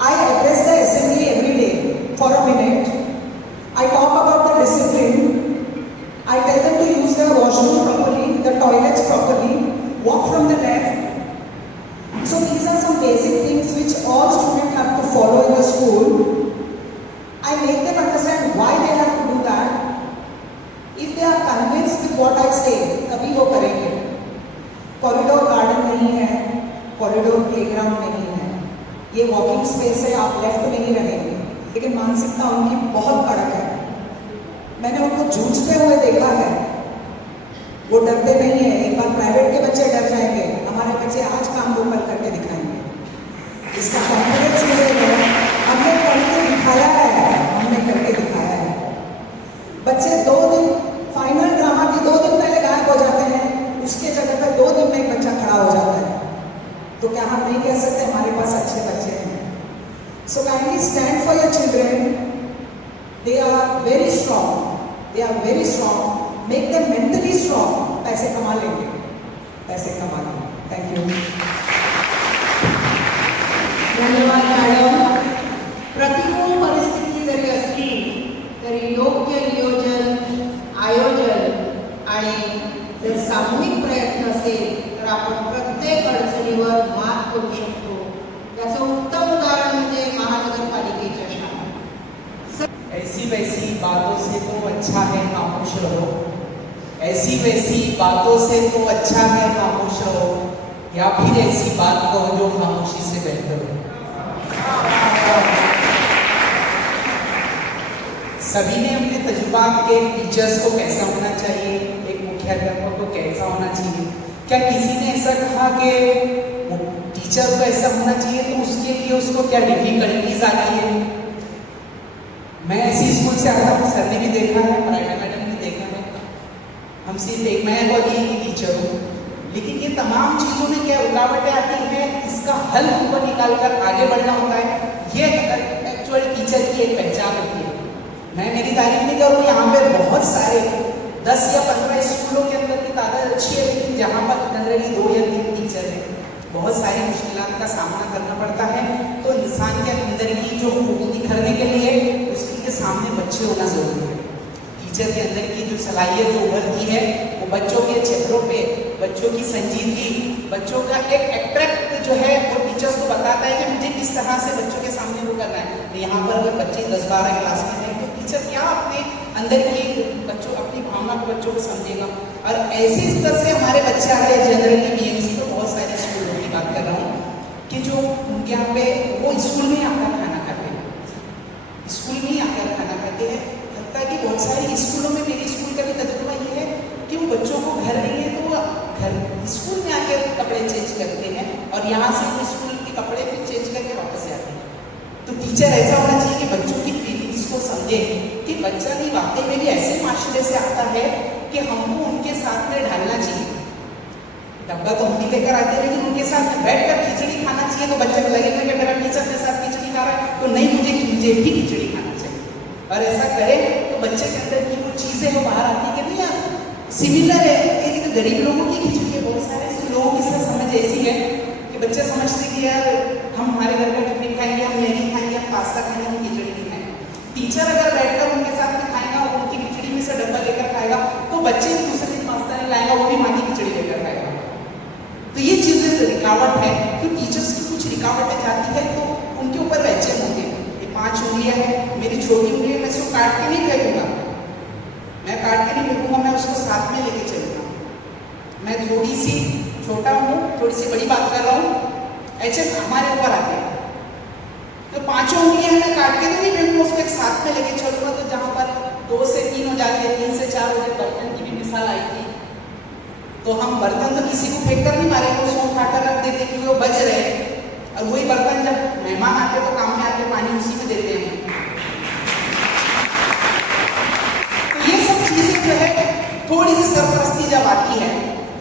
I address the assembly every day for a minute. I talk about the discipline. I tell them to use their washroom properly, the toilets properly, walk from the left. So these are some basic things which all students have to follow in the school. I make them understand why they have to do that. If they are convinced with what I say, तभी वो करेंगे. कॉरिडोर गार्डन नहीं है, कॉरिडोर प्लेग्राउंड नहीं है. ये वॉकिंग स्पेस है, आप लेफ्ट में ही रहेंगे. लेकिन मानसिकता उनकी बहुत कड़क है. मैंने उनको जूझते हुए देखा है. वो डरते नहीं है. एक बार प्राइवेट के बच्चे डर जाएंगे, हमारे बच्चे आज काम वो कल करके दिखाएंगे. इसका कॉन्फिडेंस मिलेगा. हमने करके दिखाया है, हमने करके दिखाया है. बच्चे 2 दिन फाइनल ड्रामा के 2 दिन पहले गायब हो जाते हैं. उसके जगह पर 2 दिन में एक बच्चा खड़ा हो जाता है. तो क्या हम नहीं कह सकते हमारे पास अच्छे बच्चे हैं? So kindly stand for your children. They are very strong. They are very strong. Make them mentally strong. पैसे कमा लेंगे. पैसे कमा लेंगे. Thank you. धन्यवाद मॅडम. प्रतिकूल परिस्थिती जरी असली तरी योग्य नियोजन, आयोजन आणि जर सामूहिक प्रयत्न असेल तर आपण प्रत्येक अडचणीवर मात करू शकतो. याचं उत्तम उदाहरण म्हणजे महानगरपालिकेच्या शाळा. ऐसी वैसी बातों से तो अच्छा है खामोश रहो. ऐसी वैसी बातों से तो अच्छा है खामोश रहो, या फिर ऐसी बात कहो जो खामोशी से बेहतर हो. सभी ने अपने तजुर्बात के टीचर्स को कैसा होना चाहिए, एक मुख्याध्यापक को कैसा होना चाहिए. क्या किसी ने ऐसा कहा कि टीचर को ऐसा होना चाहिए तो उसके लिए उसको क्या डिफिकल्टीज आती है? मैं ऐसी स्कूल से आता हूँ. सर ने भी देखा है, प्राइवेट मैडम ने देखा है. हम सिर्फ एक मैं कॉलेज की टीचर हूँ, लेकिन ये तमाम चीज़ों में क्या रुकावटें आती हैं, इसका हल हमको निकाल कर आगे बढ़ना होता है. ये एक्चुअल टीचर की एक पहचान होती है. मैं मेरी तारीफ नहीं करूँ, यहाँ पे बहुत सारे 10 या 15 स्कूलों के अंदर की तादाद अच्छी है, लेकिन जहाँ पर जनरली 2 या 3 टीचर हैं, बहुत सारी मुश्किलात का सामना करना पड़ता है. तो इंसान के अंदर की जो खूबी निखरने के लिए उसके सामने बच्चे होना जरूरी है. टीचर के अंदर की जो सलाहियत उभरती है वो बच्चों के चेहरों पे, बच्चों की संजीदगी, बच्चों का एक अट्रैक्ट जो है वो टीचर्स को बताता है कि मुझे किस तरह से बच्चों के सामने वो करना है. यहाँ पर अगर बच्चे 10-12 क्लास में हैं तो टीचर क्या अपने अंदर की बच्चों अपनी भावना को बच्चों को समझेगा. और ऐसे स्तर से हमारे बच्चे आते हैं. जनरली बीएमसी तो बहुत सारे स्कूलों की बात कर रहा हूँ कि जो उनके यहाँ पे वो स्कूल में आकर खाना खाते हैं, स्कूल में ही आकर खाना खाते हैं. लगता है कि बहुत सारे स्कूलों में, मेरे स्कूल का भी तजुर्बा ये है कि वो बच्चों को घर नहीं है तो वो घर स्कूल में आकर कपड़े चेंज करते हैं और यहाँ से वो स्कूल के कपड़े फिर चेंज करके वापस जाते हैं. तो टीचर ऐसा होना चाहिए कि बच्चों की फीलिंग्स को समझे कि बच्चा भी वाकई में भी ऐसे माशरे से आता है कि हमको उनके साथ में ढालना चाहिए. डब्बा तो हम भी लेकर आते हैं, लेकिन उनके साथ बैठकर खिचड़ी खाना चाहिए तो बच्चे को लगेगा कि मेरा टीचर के साथ खिचड़ी खा रहा है तो नहीं, मुझे भी खिचड़ी खाना चाहिए। और ऐसा करें तो बच्चे के अंदर की वो चीजें वो बाहर आती है कि नहीं यार सिमिलर है, लेकिन गरीब लोगों की खिचड़ी है, बहुत सारे लोगों की समझ ऐसी है कि बच्चे समझते कि यार हम हमारे घर का टिफिन खाएंगे, हम मैगी खाएंगे, हम पास्ता खाएंगे, हम खिचड़ी नहीं खाएंगे। टीचर अगर बैठकर उनके साथ में खाएगा और उनकी खिचड़ी में से डब्बा लेकर खाएगा तो बच्चे दूसरे दिन पास्ता नहीं लाएगा, वो भी माँ की खिचड़ी लेकर खाएगा। तो ये चीजें रिकावट है कि टीचर्स की कुछ रिकावटें जाती है तो उनके ऊपर वैसे होते हैं। ये 5 उंगलियां हैं, मेरी छोटी उंगली, मैं इसको काट के नहीं फेंकूंगा, मैं काट के नहीं फेंकूंगा, मैं उसको साथ में लेके चलूंगा। मैं थोड़ी सी छोटा हूँ, थोड़ी सी बड़ी बात कर रहा हूँ, ऐसे हमारे ऊपर आते हैं। तो 5 उंगलियां मैं काट के तो नहीं फेंकूंगा, उसको एक साथ में लेके चलूंगा। तो जहाँ पर 2 से 3 हो जाते हैं, 3 से 4 हो जाते, बर्तन की भी मिसाल आई थी। तो हम बर्तन तो किसी को फेंक कर नहीं मारेंगे, उसको उठाकर रख देते क्योंकि वो बच रहे हैं। और वही बर्तन जब मेहमान आते तो काम में आते, पानी उसी में देते हैं। तो ये सब चीजें जो है थोड़ी सी सरपरस्ती जब आती है,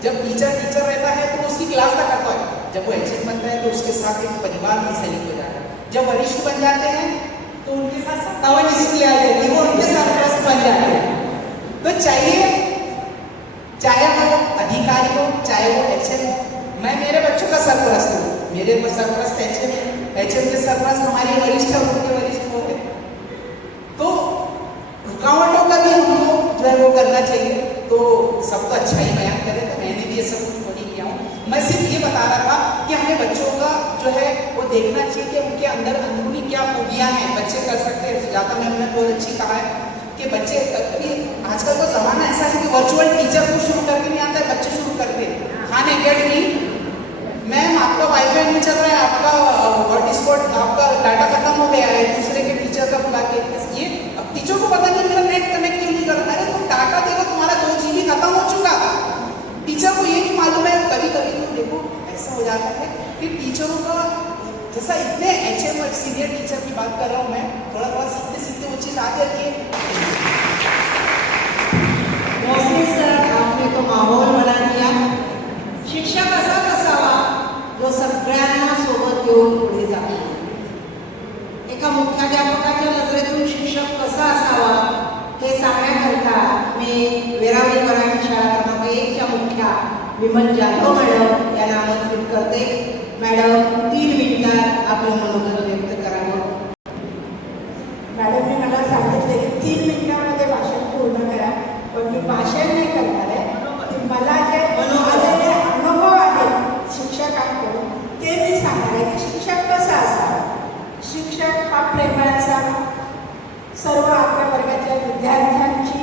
जब टीचर रहता है तो उसकी क्लास तक आता है, जब वो एचएम बनता है तो उसके साथ एक परिवार भी सैनिक हो जाता है। जब वरिष्ठ बन जाते हैं तो उनके साथ 57 इसलिए आ जाती है, वो उनके सरपरस्त बन जाते हैं। तो चाहे वो अधिकारी हो, चाहे वो एचएम हो, मैं मेरे बच्चों का सरपरस्त हूँ, मेरे सरपरस्त एचएम है, एचएम के सरपरस्त हमारे वरिष्ठ है, उनके वरिष्ठ हो गए। तो रुकावटों का भी हमको जो है वो करना चाहिए। तो सबको अच्छा ही बयान करें, तो मैंने भी ये सब कुछ नहीं किया हूँ। मैं सिर्फ ये बता रहा था कि हमें बच्चों का जो है वो देखना चाहिए कि उनके अंदर अंदरूनी क्या खूबियाँ हैं, बच्चे कर सकते हैं। सुजाता मैम ने बहुत अच्छी कहा है कि बच्चे कभी आजकल का जमाना ऐसा है कि वर्चुअल टीचर को शुरू करके नहीं आता है, बच्चे शुरू करते हैं। खान एकेडमी, मैम आपका वाईफाई नहीं चल रहा है, आपका हॉटस्पॉट, आपका डाटा खत्म हो गया है, दूसरे के टीचर का बुला के ये अब टीचर को पता नहीं मेरा नेट कनेक्ट क्यों नहीं कर रहा है। तुम डाटा देखो, तुम्हारा 2 GB खत्म हो चुका, टीचर को ये नहीं मालूम है। कभी कभी तो देखो ऐसा हो जाता है कि टीचरों का जैसा इतने एचएम और सीनियर टीचर की बात कर रहा हूँ मैं, थोड़ा सीखते वो चीज़ आ जाती है। मोहसिन सर, आपने तो माहौल बना दिया। शिक्षक असा असावा जो सगळ्यांना सोबत घेऊन पुढे जातो। एका मुख्याध्यापकाच्या नजरेतून शिक्षक कसा असावा हे सांगण्याकरता मी वेरावळी मराठी शाळा क्रमांक 1 च्या मुख्या विमल जाधव मॅडम यांना आमंत्रित करते। मॅडम 3 मिनिटात आपलं मनोगत व्यक्त करावं। मॅडमने मला सांगितले की 3 मिनिटामध्ये भाषण पूर्ण करा, पण मी भाषण नाही करणार आहे। मला जे आलेले अनुभव आहेत शिक्षकांकडून ते मी सांगणार आहे की शिक्षक कसा असावा। शिक्षक हा प्रेमळ असावा, सर्व आपल्या वर्गाच्या विद्यार्थ्यांची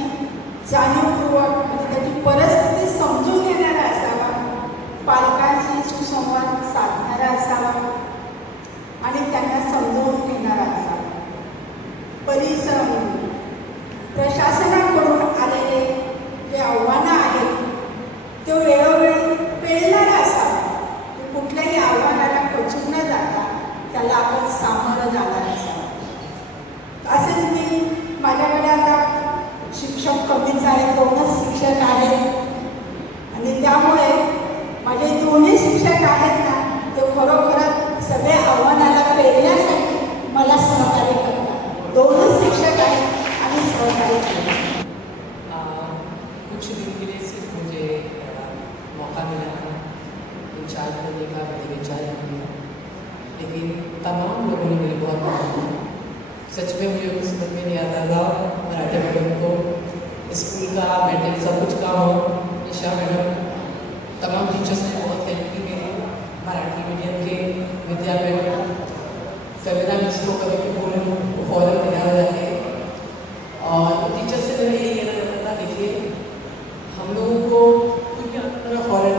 जाणीवपूर्वक म्हणजे त्याची परिस्थिती समजून घेणारा असावा, पालकांशी सुसंवाद साधणारा असावा आणि त्यांना समजावून घेणारा असावा। परिश्रम, प्रशासनाकडून आलेले जे आव्हानं आहेत ते वेळोवेळी पेलणारा असावा। कुठल्याही आव्हानाला खचून न जाता त्याला आपण सामोरं जाणार असावं। असेच मी माझ्याकडे आता शिक्षक कमीच आहेत, 2च शिक्षक आहेत आणि त्यामुळे माझे 2ही शिक्षक आहेत ना ते खरोखरच सगळे आव्हानाला पेलण्यासाठी मला सहकार्य करतात। 2च शिक्षक आहेत आणि सहकार्य करतात। कुछ दिन के लिए सिर्फ मुझे मौका मिला था इंचार्ज बनने का, मैंने इंचार्ज बन लिया, लेकिन तमाम लोगों ने मेरी बहुत मदद की। सच में मुझे उस वक्त में नहीं आता था मराठी मैडम को स्कूल का मेंटल सब कुछ काम हो। निशा मैडम, तमाम टीचर्स ने बहुत हेल्प की मेरी। मराठी मीडियम के विद्या मैडम, फेमिना मिस को कभी भी बोलूँ वो फौरन तैयार हो जाते हैं। और टीचर से मैंने यही कहना चाहता था, देखिए हम लोगों को क्योंकि अपना फौरन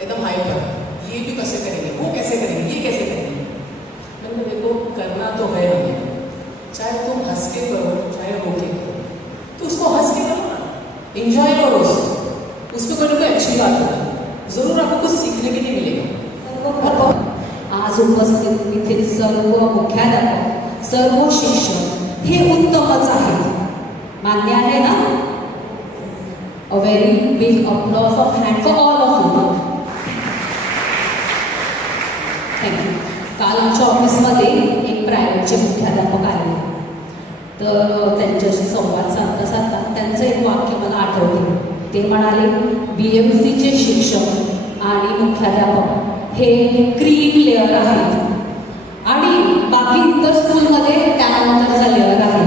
एकदम हाइपर, ये भी कैसे करेंगे, वो कैसे करेंगे, ये कैसे करेंगे। मैंने देखो करना तो है हमें, चाहे तुम हंस के करो चाहे रो के करो, तो उसको हंस के करो ना, एंजॉय करो उसको करो, कोई अच्छी बात है, जरूर आपको कुछ सीखने के लिए मिलेगा। आज उपस्थित इथे सर्व मुख्याध्यापक, सर्व शिक्षक हे उत्तमच आहेत, मान्य आहे ना? A very big applause of hand for all of you. काल आमच्या ऑफिसमध्ये एक प्रायव्हेटचे मुख्याध्यापक आले, तर त्यांच्याशी संवाद साधता साधता त्यांचं एक वाक्य मला आठवले. ते म्हणाले, BMCचे शिक्षक आणि मुख्याध्यापक हे क्रीम लेअर आहेत आणि बाकी इतर स्कूलमध्ये त्यानंतरचा लेअर आहे.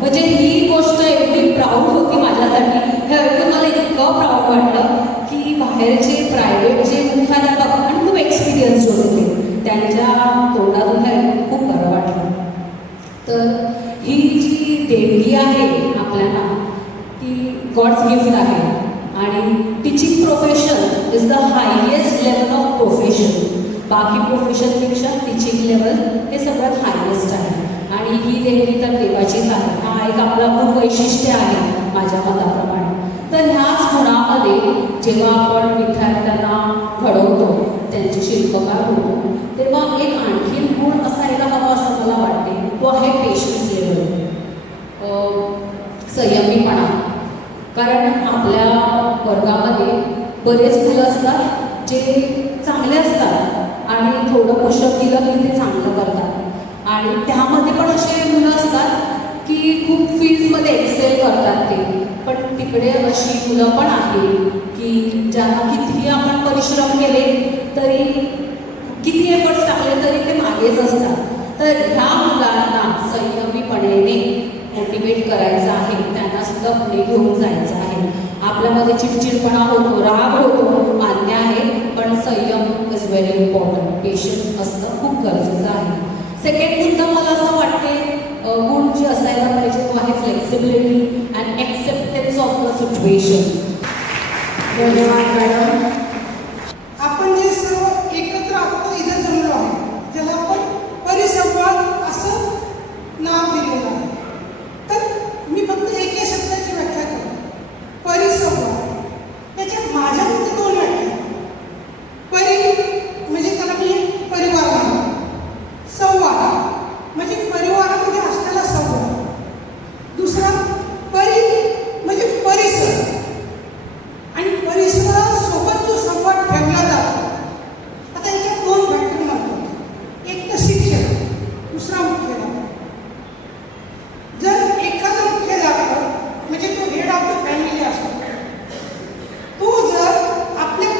म्हणजे ही गोष्ट एवढी प्राऊड होती माझ्यासाठी, हे ऐकून मला इतकं प्राऊड वाटलं की बाहेरचे प्रायव्हेटचे मुख्याध्यापक आणि खूप एक्सपिरियन्स होते, त्यांच्या तोंडातून हे ऐकून खूप बरं वाटलं. तर ही जी देणगी आहे आपल्याला ती गॉड्स गिफ्ट आहे आणि teaching profession is the highest level of profession. बाकी प्रोफेशनपेक्षा टीचिंग लेवल हे सगळ्यात हायेस्ट आहे आणि ही देणगी तर देवाचीच आहे. हा एक आपला खूप वैशिष्ट्य आहे माझ्या मताप्रमाणे. तर ह्याच गुणामध्ये जेव्हा आपण विद्यार्थ्यांना घडवतो, त्यांचे शिल्पकार होतो, तेव्हा एक आणखीन गुण असायला हवा असं मला वाटते. तो आहे पेशन्स लेवल, संयमीपणा. कारण आपल्या वर्गामध्ये बरेच मुलं असतात जे चांगले असतात आणि थोडं पुशअप दिलं की ते चांगलं करतात आणि त्यामध्ये पण असे मुलं असतात की खूप फील्डमध्ये एक्सेल करतात ते. पण तिकडे अशी मुलं पण आहेत की ज्यांना कितीही आपण परिश्रम केले तरी, किती एफर्ट्स टाकले तरी ते मागेच असतात. तर ह्या मुलांना संयमीपणे मोटिवेट करायचं आहे, त्यांना सुद्धा पुढे घेऊन जायचं आहे. आपल्यामध्ये चिडचिडपणा होतो, राग होतो, मान्य आहे, पण संयम इज व्हेरी इम्पॉर्टंट. पेशन्स असणं खूप गरजेचं आहे. सेकंड मुद्दा मला असं वाटते गुण जे असायला पाहिजे तो आहे flexibility and acceptance of the situation. धन्यवाद मॅडम. आपण जे सर्व एकत्र आहोत इथे जमलो आहे, ज्याला आपण परिसंवाद असं नाव दिलेलं आहे. तर मी फक्त एका शब्दाची व्याख्या करतो, परिसंवाद. त्याच्यात माझ्या मते दोन व्याख्या. परि म्हणजे त्याला मी परिवार आहे, संवाद म्हणजे परिवारामध्ये असलेला संवाद. दुसरा परि म्हणजे परिसर आणि परिसरासोबत जो संवाद ठेवला जातो. आता याच्यात दोन फॅक्टर म्हणतात, एक तर शिक्षक, दुसरा मुख्याध्यापक. जर एखादा मुख्याध्यापक म्हणजे तो हेड ऑफ द फॅमिली असतो, तो जर आपल्या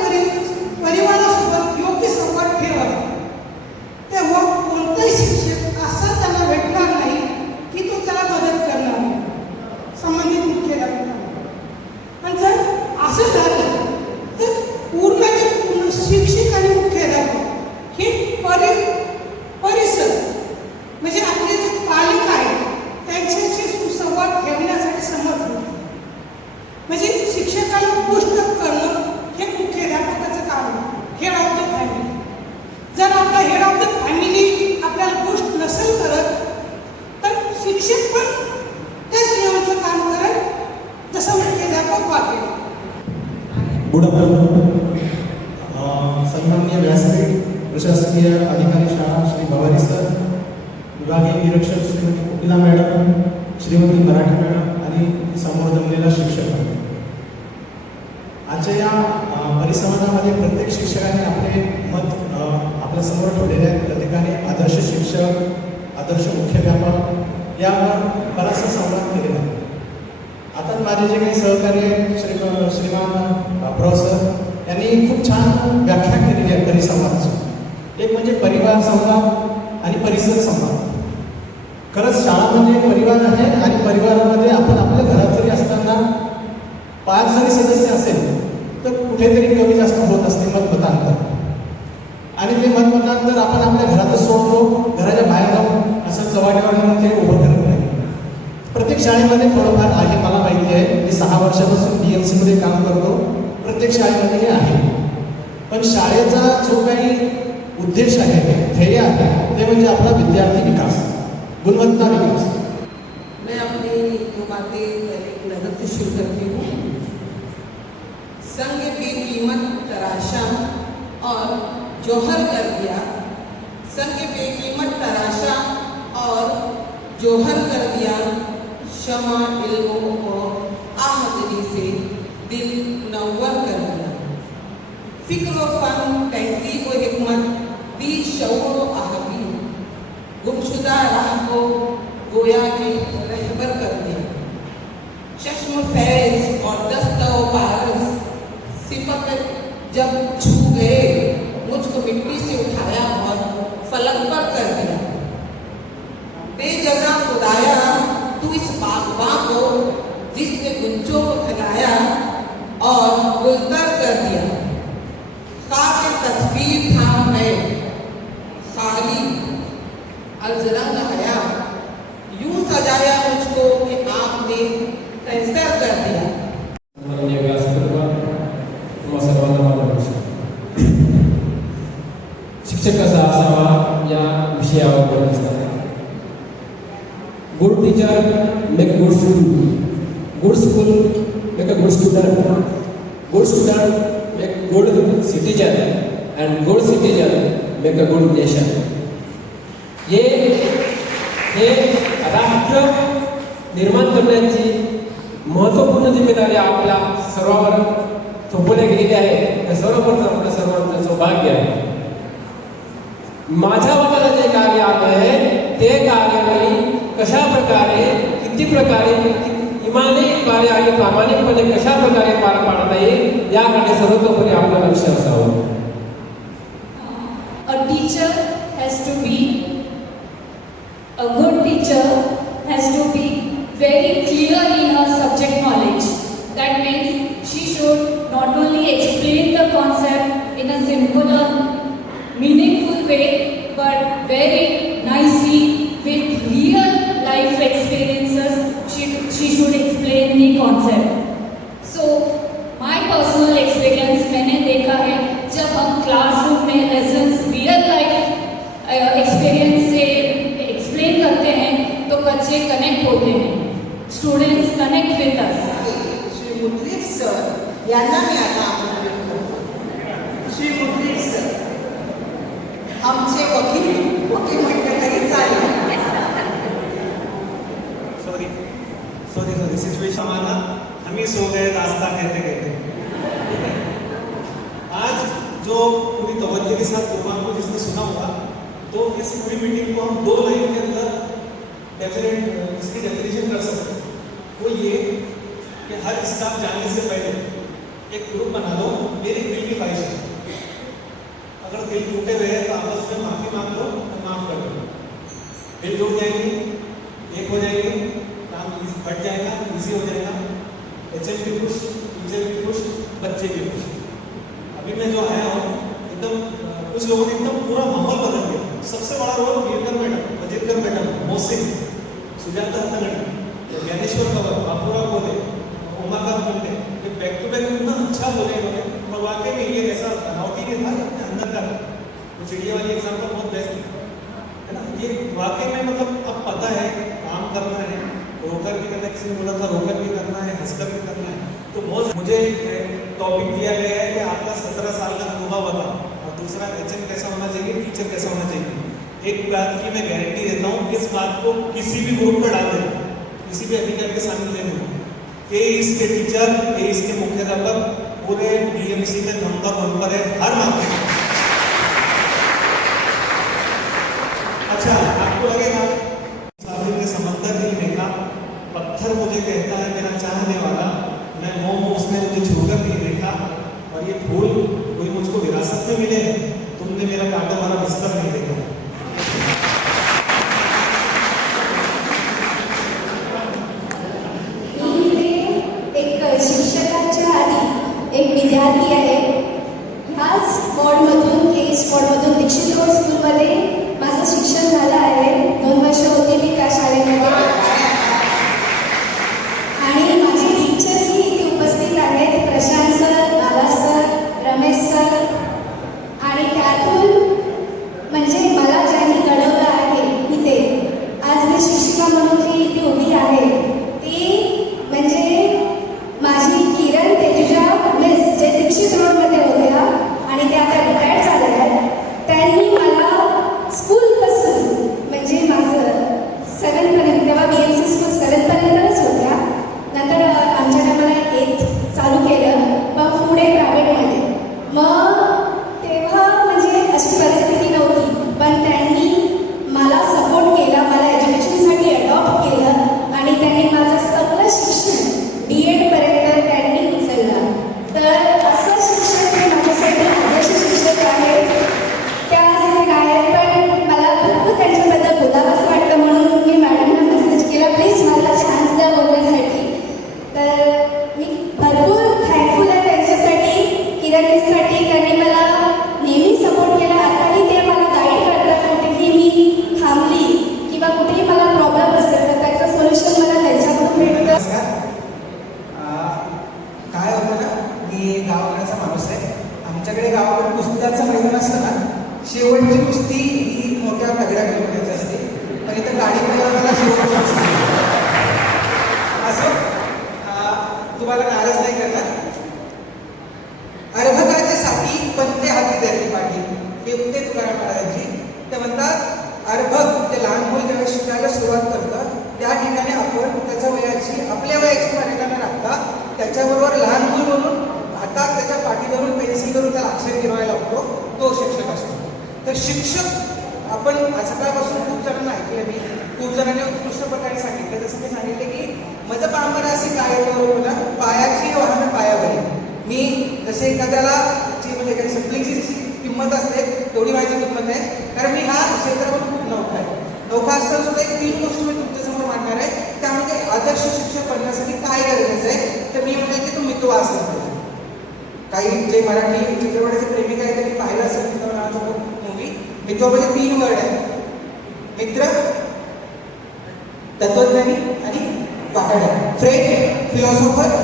परिवारासोबत योग्य संवाद ठेवला तेव्हा कोणताही शिक्षक असा त्यांना भेटणार नाही की तो त्याला मदत करणार नाही, संबंधित मुख्याध्यापकाला. पण जर असं झालं तर पूर्णचे पूर्ण शिक्षक आणि मुख्याध्यापक हे परिसर म्हणजे आपले जे पालक आहेत त्यांच्याशी सुसंवाद ठेवण्यासाठी समर्थ होते. म्हणजे शिक्षकाला पुष्ट करणं हे मुख्याध्यापकाचं काम आहे, हेड ऑफ द फॅमिली. जर आपला हेड ऑफ द फॅमिली आपल्याला पुष्ट नसेल करत तर शिक्षक पण त्याच नियमाचं काम करत जसं मुख्याध्यापक वागेल. Good afternoon. सन्माननीय व्यासपीठ, प्रशासकीय अधिकारी शाळा श्री भवानी सर, विभागीय निरीक्षक श्रीमती कोकिला मॅडम, श्रीमती मराठी मॅडम आणि समोर जमलेला शिक्षक. आजच्या या परिसंवादामध्ये प्रत्येक शिक्षकाने आपले मत आपल्या समोर ठेवलेले आहे. प्रत्येकाने आदर्श शिक्षक, आदर्श मुख्याध्यापक यावर बराचसा संवाद केलेला आहे. आता माझे जे काही सहकारी श्रीमान प्रोफेसर यांनी खूप छान व्याख्या केलेली आहे परिसंवादाची. एक म्हणजे परिवार संवाद आणि परिसर संवाद. खरंच शाळा म्हणजे परिवार आहे आणि परिवारामध्ये आपण आपल्या घरात जरी असताना 5 जरी सदस्य असेल तर कुठेतरी कमी जास्त होत असते मतमतांतर. आणि ते मतमतांतर आपण आपल्या घरातच सोडतो, घराच्या बाहेर जाऊन असं चव्हाट्यावर म्हणून ते उभं करत नाही. प्रत्येक शाळेमध्ये थोडंफार आहे, मला माहिती आहे. मी 6 वर्षापासून BMCमध्ये काम करतो. प्रत्येक शाळेमध्ये हे आहे. पण शाळेचा जो काही उद्देश आहे, ध्येय आहे, ते म्हणजे आपला विद्यार्थी विकास, गुणवत्ता विकास. मैं अपनी जो बातें पहले नजर से शुरू करती हूँ. संग बेकीमत तराशा और जौहर कर दिया, संग बेकीमत तराशा और जौहर कर दिया, शमा इल्मों और आहदरी से दिल नव्वर कर दिया. फिक्र व फन, तहजीब व हिकमत दी शऊर व आहदी जब छू गए मुझको मिट्टी से उठाया और फलक पर कर दिया। बेजगह खुदाया तू इस बागबां को जिसने गुंजों को फैलाया और गुलतर कर दिया। खाके तस्वीर था मैं खाली अलजरंग हया, यूं सजाया मुझको कि आपने कैसर कर दिया। माननीय व्यासपीठावर तुम्हा सर्वांना माझा नमस्कार. शिक्षक कसा असावा या विषयावर बोलत असताना good teacher make good school, good school make a good student, good student make good citizen and good citizen make a good nation. हे राष्ट्र निर्माण करण्याची महत्त्वपूर्ण जिम्मेदारी आपल्या सर्वांवर थोपवल्या गेलेली आहे. त्या सर्वप्रथम आपल्या सर्वांचं सौभाग्य आहे. माझ्या हाताला जे कार्य आलं आहे ते कार्य मी कशा प्रकारे किती प्रकारे इमानदारीने आणि प्रामाणिकपणे कशा प्रकारे पार पाडता येईल याकडे सर्वतोपरी आपलं लक्ष असावं. A teacher has to be a good teacher has to be very clear in her subject knowledge. That means she should not only explain the concept in a simple meaningful way but very nicely with real life experiences. She should explain the concept. So my personal experience मैंने देखा है जब हम क्लासरूम में लेसन्स रियल लाइफ एक्सपीरियंस से एक्सप्लेन करते हैं तो बच्चे कनेक्ट होते हैं, students connect with us. Shri Mudryk sir यांना मी आता आमंत्रित करतो. श्री मुद्रिक सर आमचे वकील म्हटलं तरी चालेल. सॉरी सिचुएशन हमारा हम ही सो गए रास्ता कहते कहते. आज जो पूरी तवज्जो के साथ कुर्बान को जिसने सुना होगा तो इस पूरी मीटिंग को हम 2 लाइन के अंदर इसकी डेफिनेशन कर सकते हैं. वो ये कि हर स्टाफ जाने से पहले एक ग्रुप बना लो. मेरी दिल की ख्वाहिश है अगर दिल टूटे हुए तो आपस में माफी मांग लो और माफ कर दो. दिल जुड़ जाएंगे, एक हो जाएंगे, काम बढ़ जाएगा, इजी हो जाएगा. एचएम भी खुश, टीचर भी खुश, बच्चे भी खुश. अभी मैं जो आया हूँ एकदम कुछ लोगों ने एकदम पूरा माहौल बदल दिया. सबसे बड़ा role Virkar madam, Wajirkar madam, Mohsin, Sujata Hattagadi, Dnyaneshwar Kanwar, Bapurao बोले, उमाकांत मुंडे, ये बैक टू बैक इतना अच्छा बोले इन्होंने. और वाकई में ये ऐसा बनावटी नहीं था, अपने अंदर का वो चिड़िया वाली एग्जाम्पल बहुत बेस्ट है ना. ये वाकई में मतलब अब पता है काम करना है, रोकर भी करना है. किसी ने बोला था रोकर भी करना है, हंसकर भी करना है. तो बहुत मुझे टॉपिक दिया गया है कि आपका 17 साल का अनुभव बताओ और दूसरा एचएम कैसा होना चाहिए, टीचर कैसा होना चाहिए. एक बात की मैं गारंटी देता हूँ, इस बात को किसी भी ग्रुप पर डाल दें, किसी भी अधिकारी के सामने दे दूँ कि इसके टीचर, इसके मुख्याध्यापक पूरे डीएमसी में नंबर 1 पर है हर मामले में. अच्छा आपको लगेगा साबिर ने समंदर नहीं देखा, पत्थर मुझे कहता है मेरा चाहने वाला, मैं मोम उसने मुझे छूकर नहीं देखा, और ये फूल कोई मुझको विरासत में मिले, तुमने मेरा कांटे वाला बिस्तर नहीं देखा. एक शिक्षकांच्या आधी एक विद्यार्थी आहे. ह्याच वॉर्डमधून वॉर्डमधून दीक्षित रोड स्कूलमध्ये माझं शिक्षण झालं आहे. 2 वर्ष होते मी त्या शाळेमध्ये आणि माझे टीचर्सही इथे उपस्थित आहेत. प्रशांत सर, बाला सर, रमेश सर. आणि त्यातून म्हणजे मला ज्यांनी घडवलं आहे इथे आज मी शिक्षिका म्हणून जी इथे उभी आहे ती म्हणजे माझी किरण तेजुजा मिस, जे दीक्षित रोडमध्ये होत्या आणि त्या आता रिटायर्ड झाल्या आहेत. त्यांनी मला गावाकडे कुस्त्याचं मैदान असतं ना, शेवटची कुस्ती ही मोठ्या तगड्या खेळण्याची असते, पण इथं गाडी मैदानाला शेवटची कुस्ती असं तुम्हाला नाराज नाही करणार. अर्भकाच्या साठी पंते हाती धरली पाठी, हे होते तुकाराम महाराजांची. ते म्हणतात अर्भक ते लहान मूल जेव्हा शिकायला सुरुवात करतं त्या ठिकाणी आपण त्याच्या वयाची आपल्या वयाची मर्यादा न राखता त्याच्याबरोबर लहान मूल म्हणून हातात त्याच्या पाठी धरून पेन्सिल धरून त्याला अक्षर गिरवायला लागतो, तो शिक्षक असतो. तर शिक्षक आपण सकाळपासून खूप जणांना ऐकलं, मी खूप जणांनी उत्कृष्ट प्रकारे सांगितलं. जसं मी सांगितलं की मज पांबरासी काय ना पायाची वाहन पायावर. मी जसे एखाद्याला म्हणजे काही सप्लीची किंमत असते तेवढी माझी किंमत आहे, कारण मी हा क्षेत्रावर खूप नौका आहे. नौका असताना सुद्धा एक 3 गोष्टी मी तुमच्यासमोर मांडणार आहे. त्यामध्ये आदर्श शिक्षक बनण्यासाठी काय गरजेचं आहे, तर मी म्हणेल की तो मितवा असला पाहिजे. काही जे मराठी चित्रपटाचे प्रेमिक आहेत त्यांनी पाहिलं असेल मित्र नावाचा मूवी. मितवामध्ये 3 वर्ड आहेत, मित्र, तत्वज्ञानी आणि वाटाडा. Friend, philosopher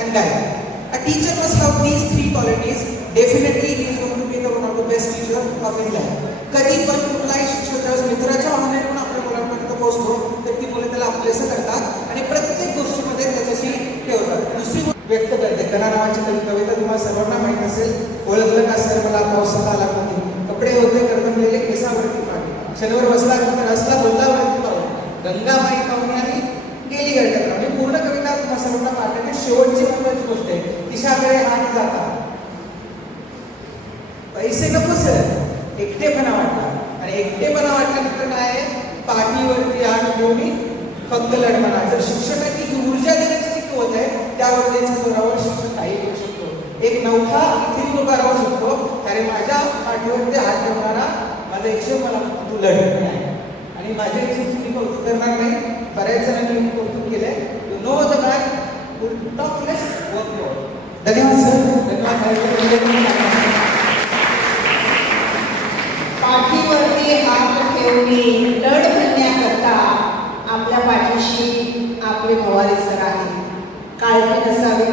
and guide. A teacher must have these 3 qualities. Definitely he is going to be the one of the best teacher of his life. कधी पण कुठलाही शिक्षक ज्यावेळेस मित्राच्या भावनेने पण आपल्या मुलांपर्यंत पोहोचतो तर ती मुलं त्याला आपलेसं करतात आणि प्रत्येक गोष्टीमध्ये त्याच्याशी ठेवतात. दुसरी व्यक्त करते. कणा नावाची कविता तुम्हाला सर्वांना माहीत असेल. ओळखलं का सर मला पावसात आला कधी, कपडे होते करदमलेले केसावरती पाणी, क्षणभर बसला रसला बोलला वरती पाहून, गंगाबाई पाहुणे आणि गेली गडकरी. म्हणजे पूर्ण कविता तुम्हाला सर्वांना पाठवते. शेवटची महत्वाची गोष्ट आहे, दिशाकडे हात जाता. पैसे नको सर, एकटेपणा वाटला. आणि एकटेपणा वाटल्यानंतर काय आहे, पाठीवरती हात घेऊन फक्त लढवणार. जर शिक्षकाची ही ऊर्जा देण्याची जी होत आहे त्या ऊर्जेच्या जोरावर शिक्षक काही करू शकतो. एक नवखा इथे उभा राहू शकतो, कारण माझ्या पाठीवरती हात ठेवणारा माझा एकशे मला तू लढत आहे. आणि माझ्या मी कौतुक करणार नाही, बऱ्याच जणांनी मी कौतुक केलंय. To know the man who talk less work more. धन्यवाद सर, धन्यवाद. पाठीवरती हात ठेवणे लढ म्हणण्याकरता आपल्या पाठीशी आपले भवारी सर आहे. काळजी नसावी,